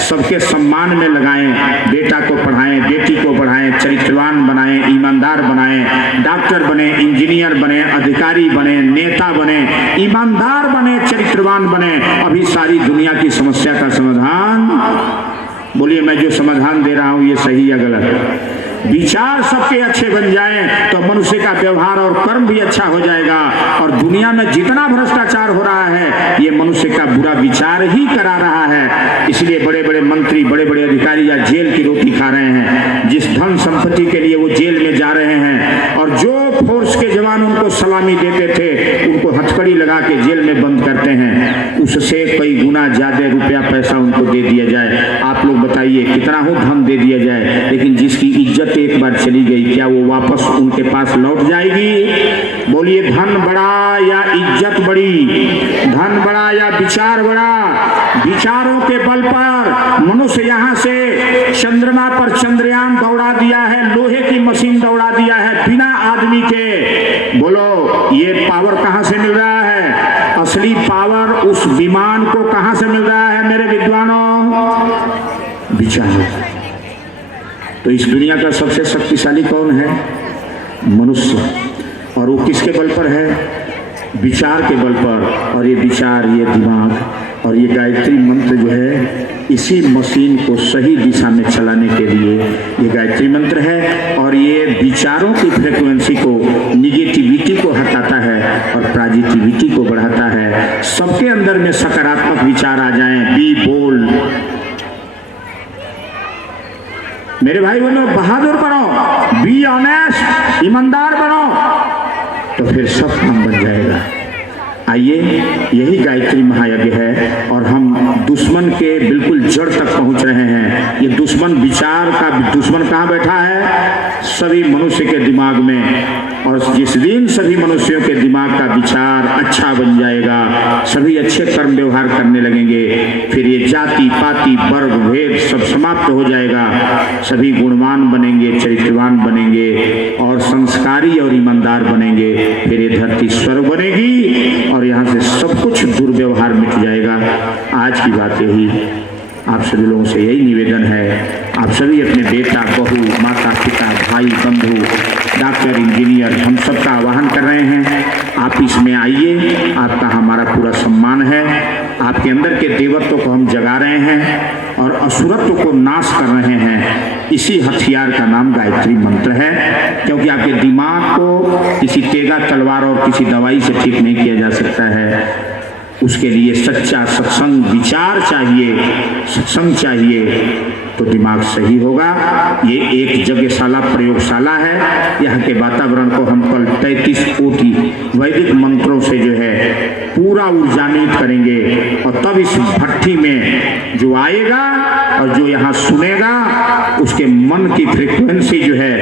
सबके सम्मान में लगाएं, बेटा को पढ़ाएं, बेटी को पढ़ाएं, चरित्रवान बनाएं, ईमानदार बनाएं, डॉक्टर बने, इंजीनियर बने, अधिकारी बने, नेता बने, ईमानदार बने, चरित्रवान बने। अभी सारी दुनिया की समस्या का समाधान, बोलिए मैं जो समाधान दे रहा हूं ये सही या गलत? विचार सबके अच्छे बन जाएं तो मनुष्य का व्यवहार और कर्म भी अच्छा हो जाएगा। और दुनिया में जितना भ्रष्टाचार हो रहा है ये मनुष्य का बुरा विचार ही करा रहा है। इसलिए बड़े बड़े मंत्री, बड़े बड़े अधिकारी या जेल की रोटी खा रहे हैं। जिस धन संपत्ति के लिए वो जेल में जा रहे हैं और जो फोर्स के जवान उनको सलामी देते थे उनको हथकड़ी लगा के जेल में बंद करते हैं, उससे कई गुना ज्यादा रुपया पैसा उनको दे दिया जाए। आप लोग बताइए कितना हो धन दे दिया जाए, लेकिन जिसकी इज्जत एक बार चली गई क्या वो वापस उनके पास लौट जाएगी? बोलिए धन बड़ा या इज्जत बड़ी? धन बड़ा या विचार बड़ा? विचारों के बल पर मनुष्य यहाँ से चंद्रमा पर चंद्रयान दौड़ा दिया है, लोहे की मशीन दौड़ा दिया है बिना आदमी के। बोलो ये पावर कहाँ से मिल रहा है? असली पावर उस विमान को कहाँ से मिल रहा है मेरे विद्वानों? विचार। तो इस दुनिया का सबसे शक्तिशाली कौन है? मनुष्य। और वो किसके बल पर है? विचार के बल पर। और ये विचार, ये दिमाग और ये गायत्री मंत्र जो है इसी मशीन को सही दिशा में चलाने के लिए ये गायत्री मंत्र है। और ये विचारों की फ्रिक्वेंसी को, निगेटिविटी को हटाता है और पॉजिटिविटी को बढ़ाता है। सबके अंदर में सकारात्मक विचार आ जाएं। बी बोल्ड, मेरे भाई बनो, बहादुर बनो, बी ऑनेस्ट, ईमानदार बनो, तो फिर सब काम बन जाएगा। आइए, यही गायत्री महायज्ञ है और हम दुश्मन के बिल्कुल जड़ तक पहुंच रहे हैं। ये दुश्मन विचार का दुश्मन कहाँ बैठा है? सभी मनुष्य के दिमाग में। और जिस दिन सभी मनुष्यों के दिमाग का विचार अच्छा बन जाएगा, सभी अच्छे कर्म व्यवहार करने लगेंगे, फिर ये जाति पाति वर्ग भेद सब समाप्त हो जाएगा। सभी गुणवान बनेंगे, चरित्रवान बनेंगे और संस्कारी और ईमानदार बनेंगे। फिर ये धरती स्वर्ग बनेगी और यहाँ से सब कुछ दुर्व्यवहार मिट जाएगा। आज की बात यही, आप सभी लोगों से यही निवेदन है। आप सभी अपने बेटा, बहू, माता पिता, भाई, बंधु, डॉक्टर, इंजीनियर, हम सबका आह्वान कर रहे हैं, आप इसमें आइए। आपका हमारा पूरा सम्मान है। आपके अंदर के देवत्व को हम जगा रहे हैं और असुरत्व को नाश कर रहे हैं। इसी हथियार का नाम गायत्री मंत्र है, क्योंकि आपके दिमाग को किसी तेगा तलवार और किसी दवाई से ठीक नहीं किया जा सकता है। उसके लिए सच्चा सत्संग विचार चाहिए, सत्संग चाहिए, तो दिमाग सही होगा। ये एक यज्ञशाला प्रयोगशाला है। यहाँ के वातावरण को हम कल 33 कोटि वैदिक मंत्रों से जो है पूरा ऊर्जान्वित करेंगे और तब इस भट्ठी में जो आएगा और जो यहाँ सुनेगा, उसके मन की फ्रीक्वेंसी जो है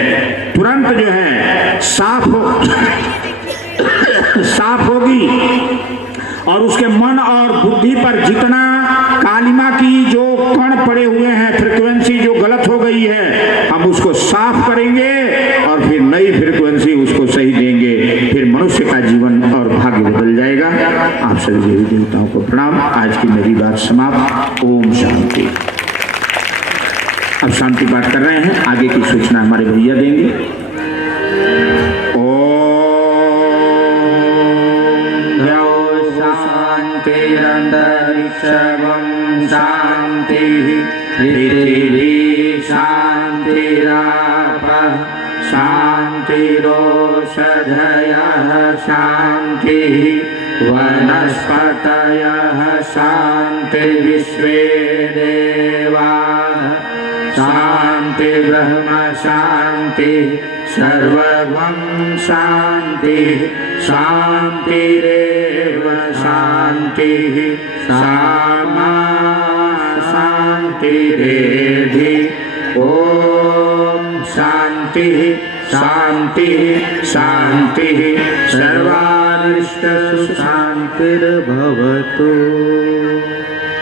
तुरंत जो है साफ होगी और उसके मन और बुद्धि पर जितना कालिमा की जो कण पड़े हुए हैं, फ्रिक्वेंसी जो गलत हो गई है, हम उसको साफ करेंगे और फिर नई फ्रिक्वेंसी उसको सही देंगे। फिर मनुष्य का जीवन और भाग्य बदल जाएगा। आप सभी देवी देवताओं को प्रणाम। आज की मेरी बात समाप्त। ओम शांति। अब शांति पाठ कर रहे हैं, आगे की सूचना हमारे भैया देंगे। शांतिरंतरिक्षं शांतिः पृथिवी शांतिरापः शांतिरोषधयः शांतिः वनस्पतयः शांतिर्विश्वे देवाः शांतिर्ब्रह्म शांतिः सर्वगं शांतिः शांतिरेव शांतिः सामा शांतिरेधि। ओम शांतिः शांतिः शांतिः सर्वानिष्टसु शांतिर्भवतु।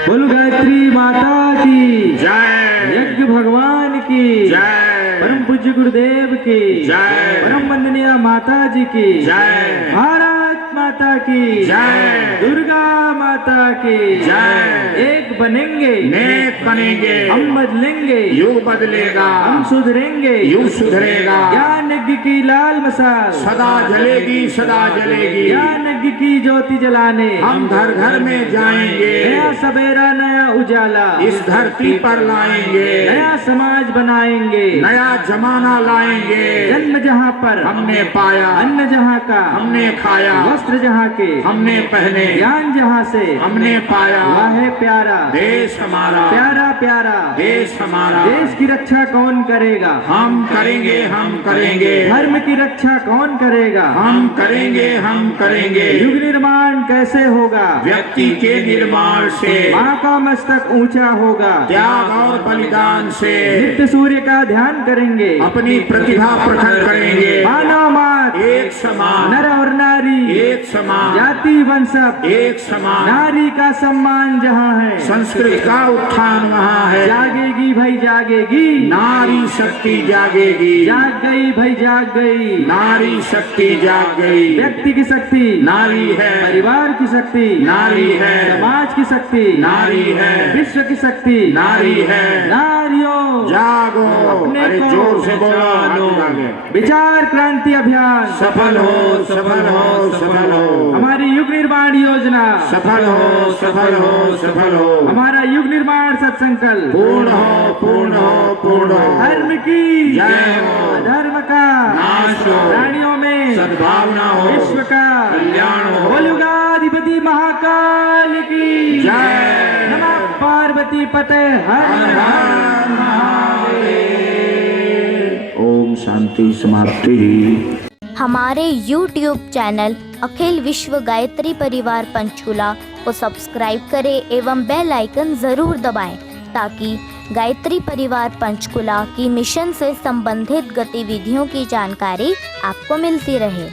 बोलो गायत्री माता की जय, यज्ञ भगवान की जय, परम पूज्य गुरुदेव की जय, परम वंदनीय माता जी की जय, भारत माता की जय, दुर्गा माता की जय। एक बनेंगे, नेक बनेंगे, हम बदलेंगे, युग बदलेगा, हम सुधरेंगे, युग सुधरेगा। ज्ञान यज्ञ की लाल मशाल सदा जलेगी, सदा जलेगी। ज्ञान यज्ञ की ज्योति जलाने हम घर घर में जाएंगे, नया सवेरा नया उजाला इस धरती पर लाएंगे, नया समाज बनाएंगे, नया जमाना लाएंगे। जन्म जहाँ पर हमने पाया, अन्न जहाँ का हमने खाया, वस्त्र जहाँ के हमने पहने, ज्ञान जहाँ से हमने पाया। वह है प्यारा देश हमारा, प्यारा प्यारा देश हमारा। देश की रक्षा कौन करेगा? हम करेंगे, हम करेंगे। धर्म की रक्षा कौन करेगा? हम करेंगे, हम करेंगे। युग निर्माण कैसे होगा? व्यक्ति के निर्माण से, माँ का मस्तक ऊंचा होगा, त्याग और बलिदान से। नित्य सूर्य का ध्यान करेंगे, अपनी प्रतिभा प्रकट करेंगे। मानव मात एक समान, नर और नारी एक समान, जाति वंशक एक समान। नारी का सम्मान जहाँ है, संस्कृत का उत्थान वहाँ है। जागेगी भाई जागेगी, नारी शक्ति जागेगी, जाग गई भाई जाग गई, नारी शक्ति जाग गई। व्यक्ति की शक्ति नारी है, परिवार की शक्ति नारी है, समाज की शक्ति नारी है, विश्व की शक्ति नारी है। नारियों जागो, अपने अरे को जोर से बोलो, जानो। आगे। विचार क्रांति अभियान सफल हो, सफल हो, सफल हो। हमारी युग निर्माण योजना सफल हो, सफल हो, सफल हो। हमारा युग निर्माण सत्संकल्प पूर्ण हो, पूर्ण हो, पूर्ण हो। धर्म की जय हो, धर्म का नाश हो, प्राणियों में सद्भावना हो, विश्व का कल्याण हो। बोलुगाधिपति महाकाल की जय। नमः पार्वती पते हर हर महादेव। ओम शांति समाप्ति। हमारे YouTube चैनल अखिल विश्व गायत्री परिवार पंचकुला को सब्सक्राइब करें एवं बेल आइकन ज़रूर दबाएं ताकि गायत्री परिवार पंचकुला की मिशन से संबंधित गतिविधियों की जानकारी आपको मिलती रहे।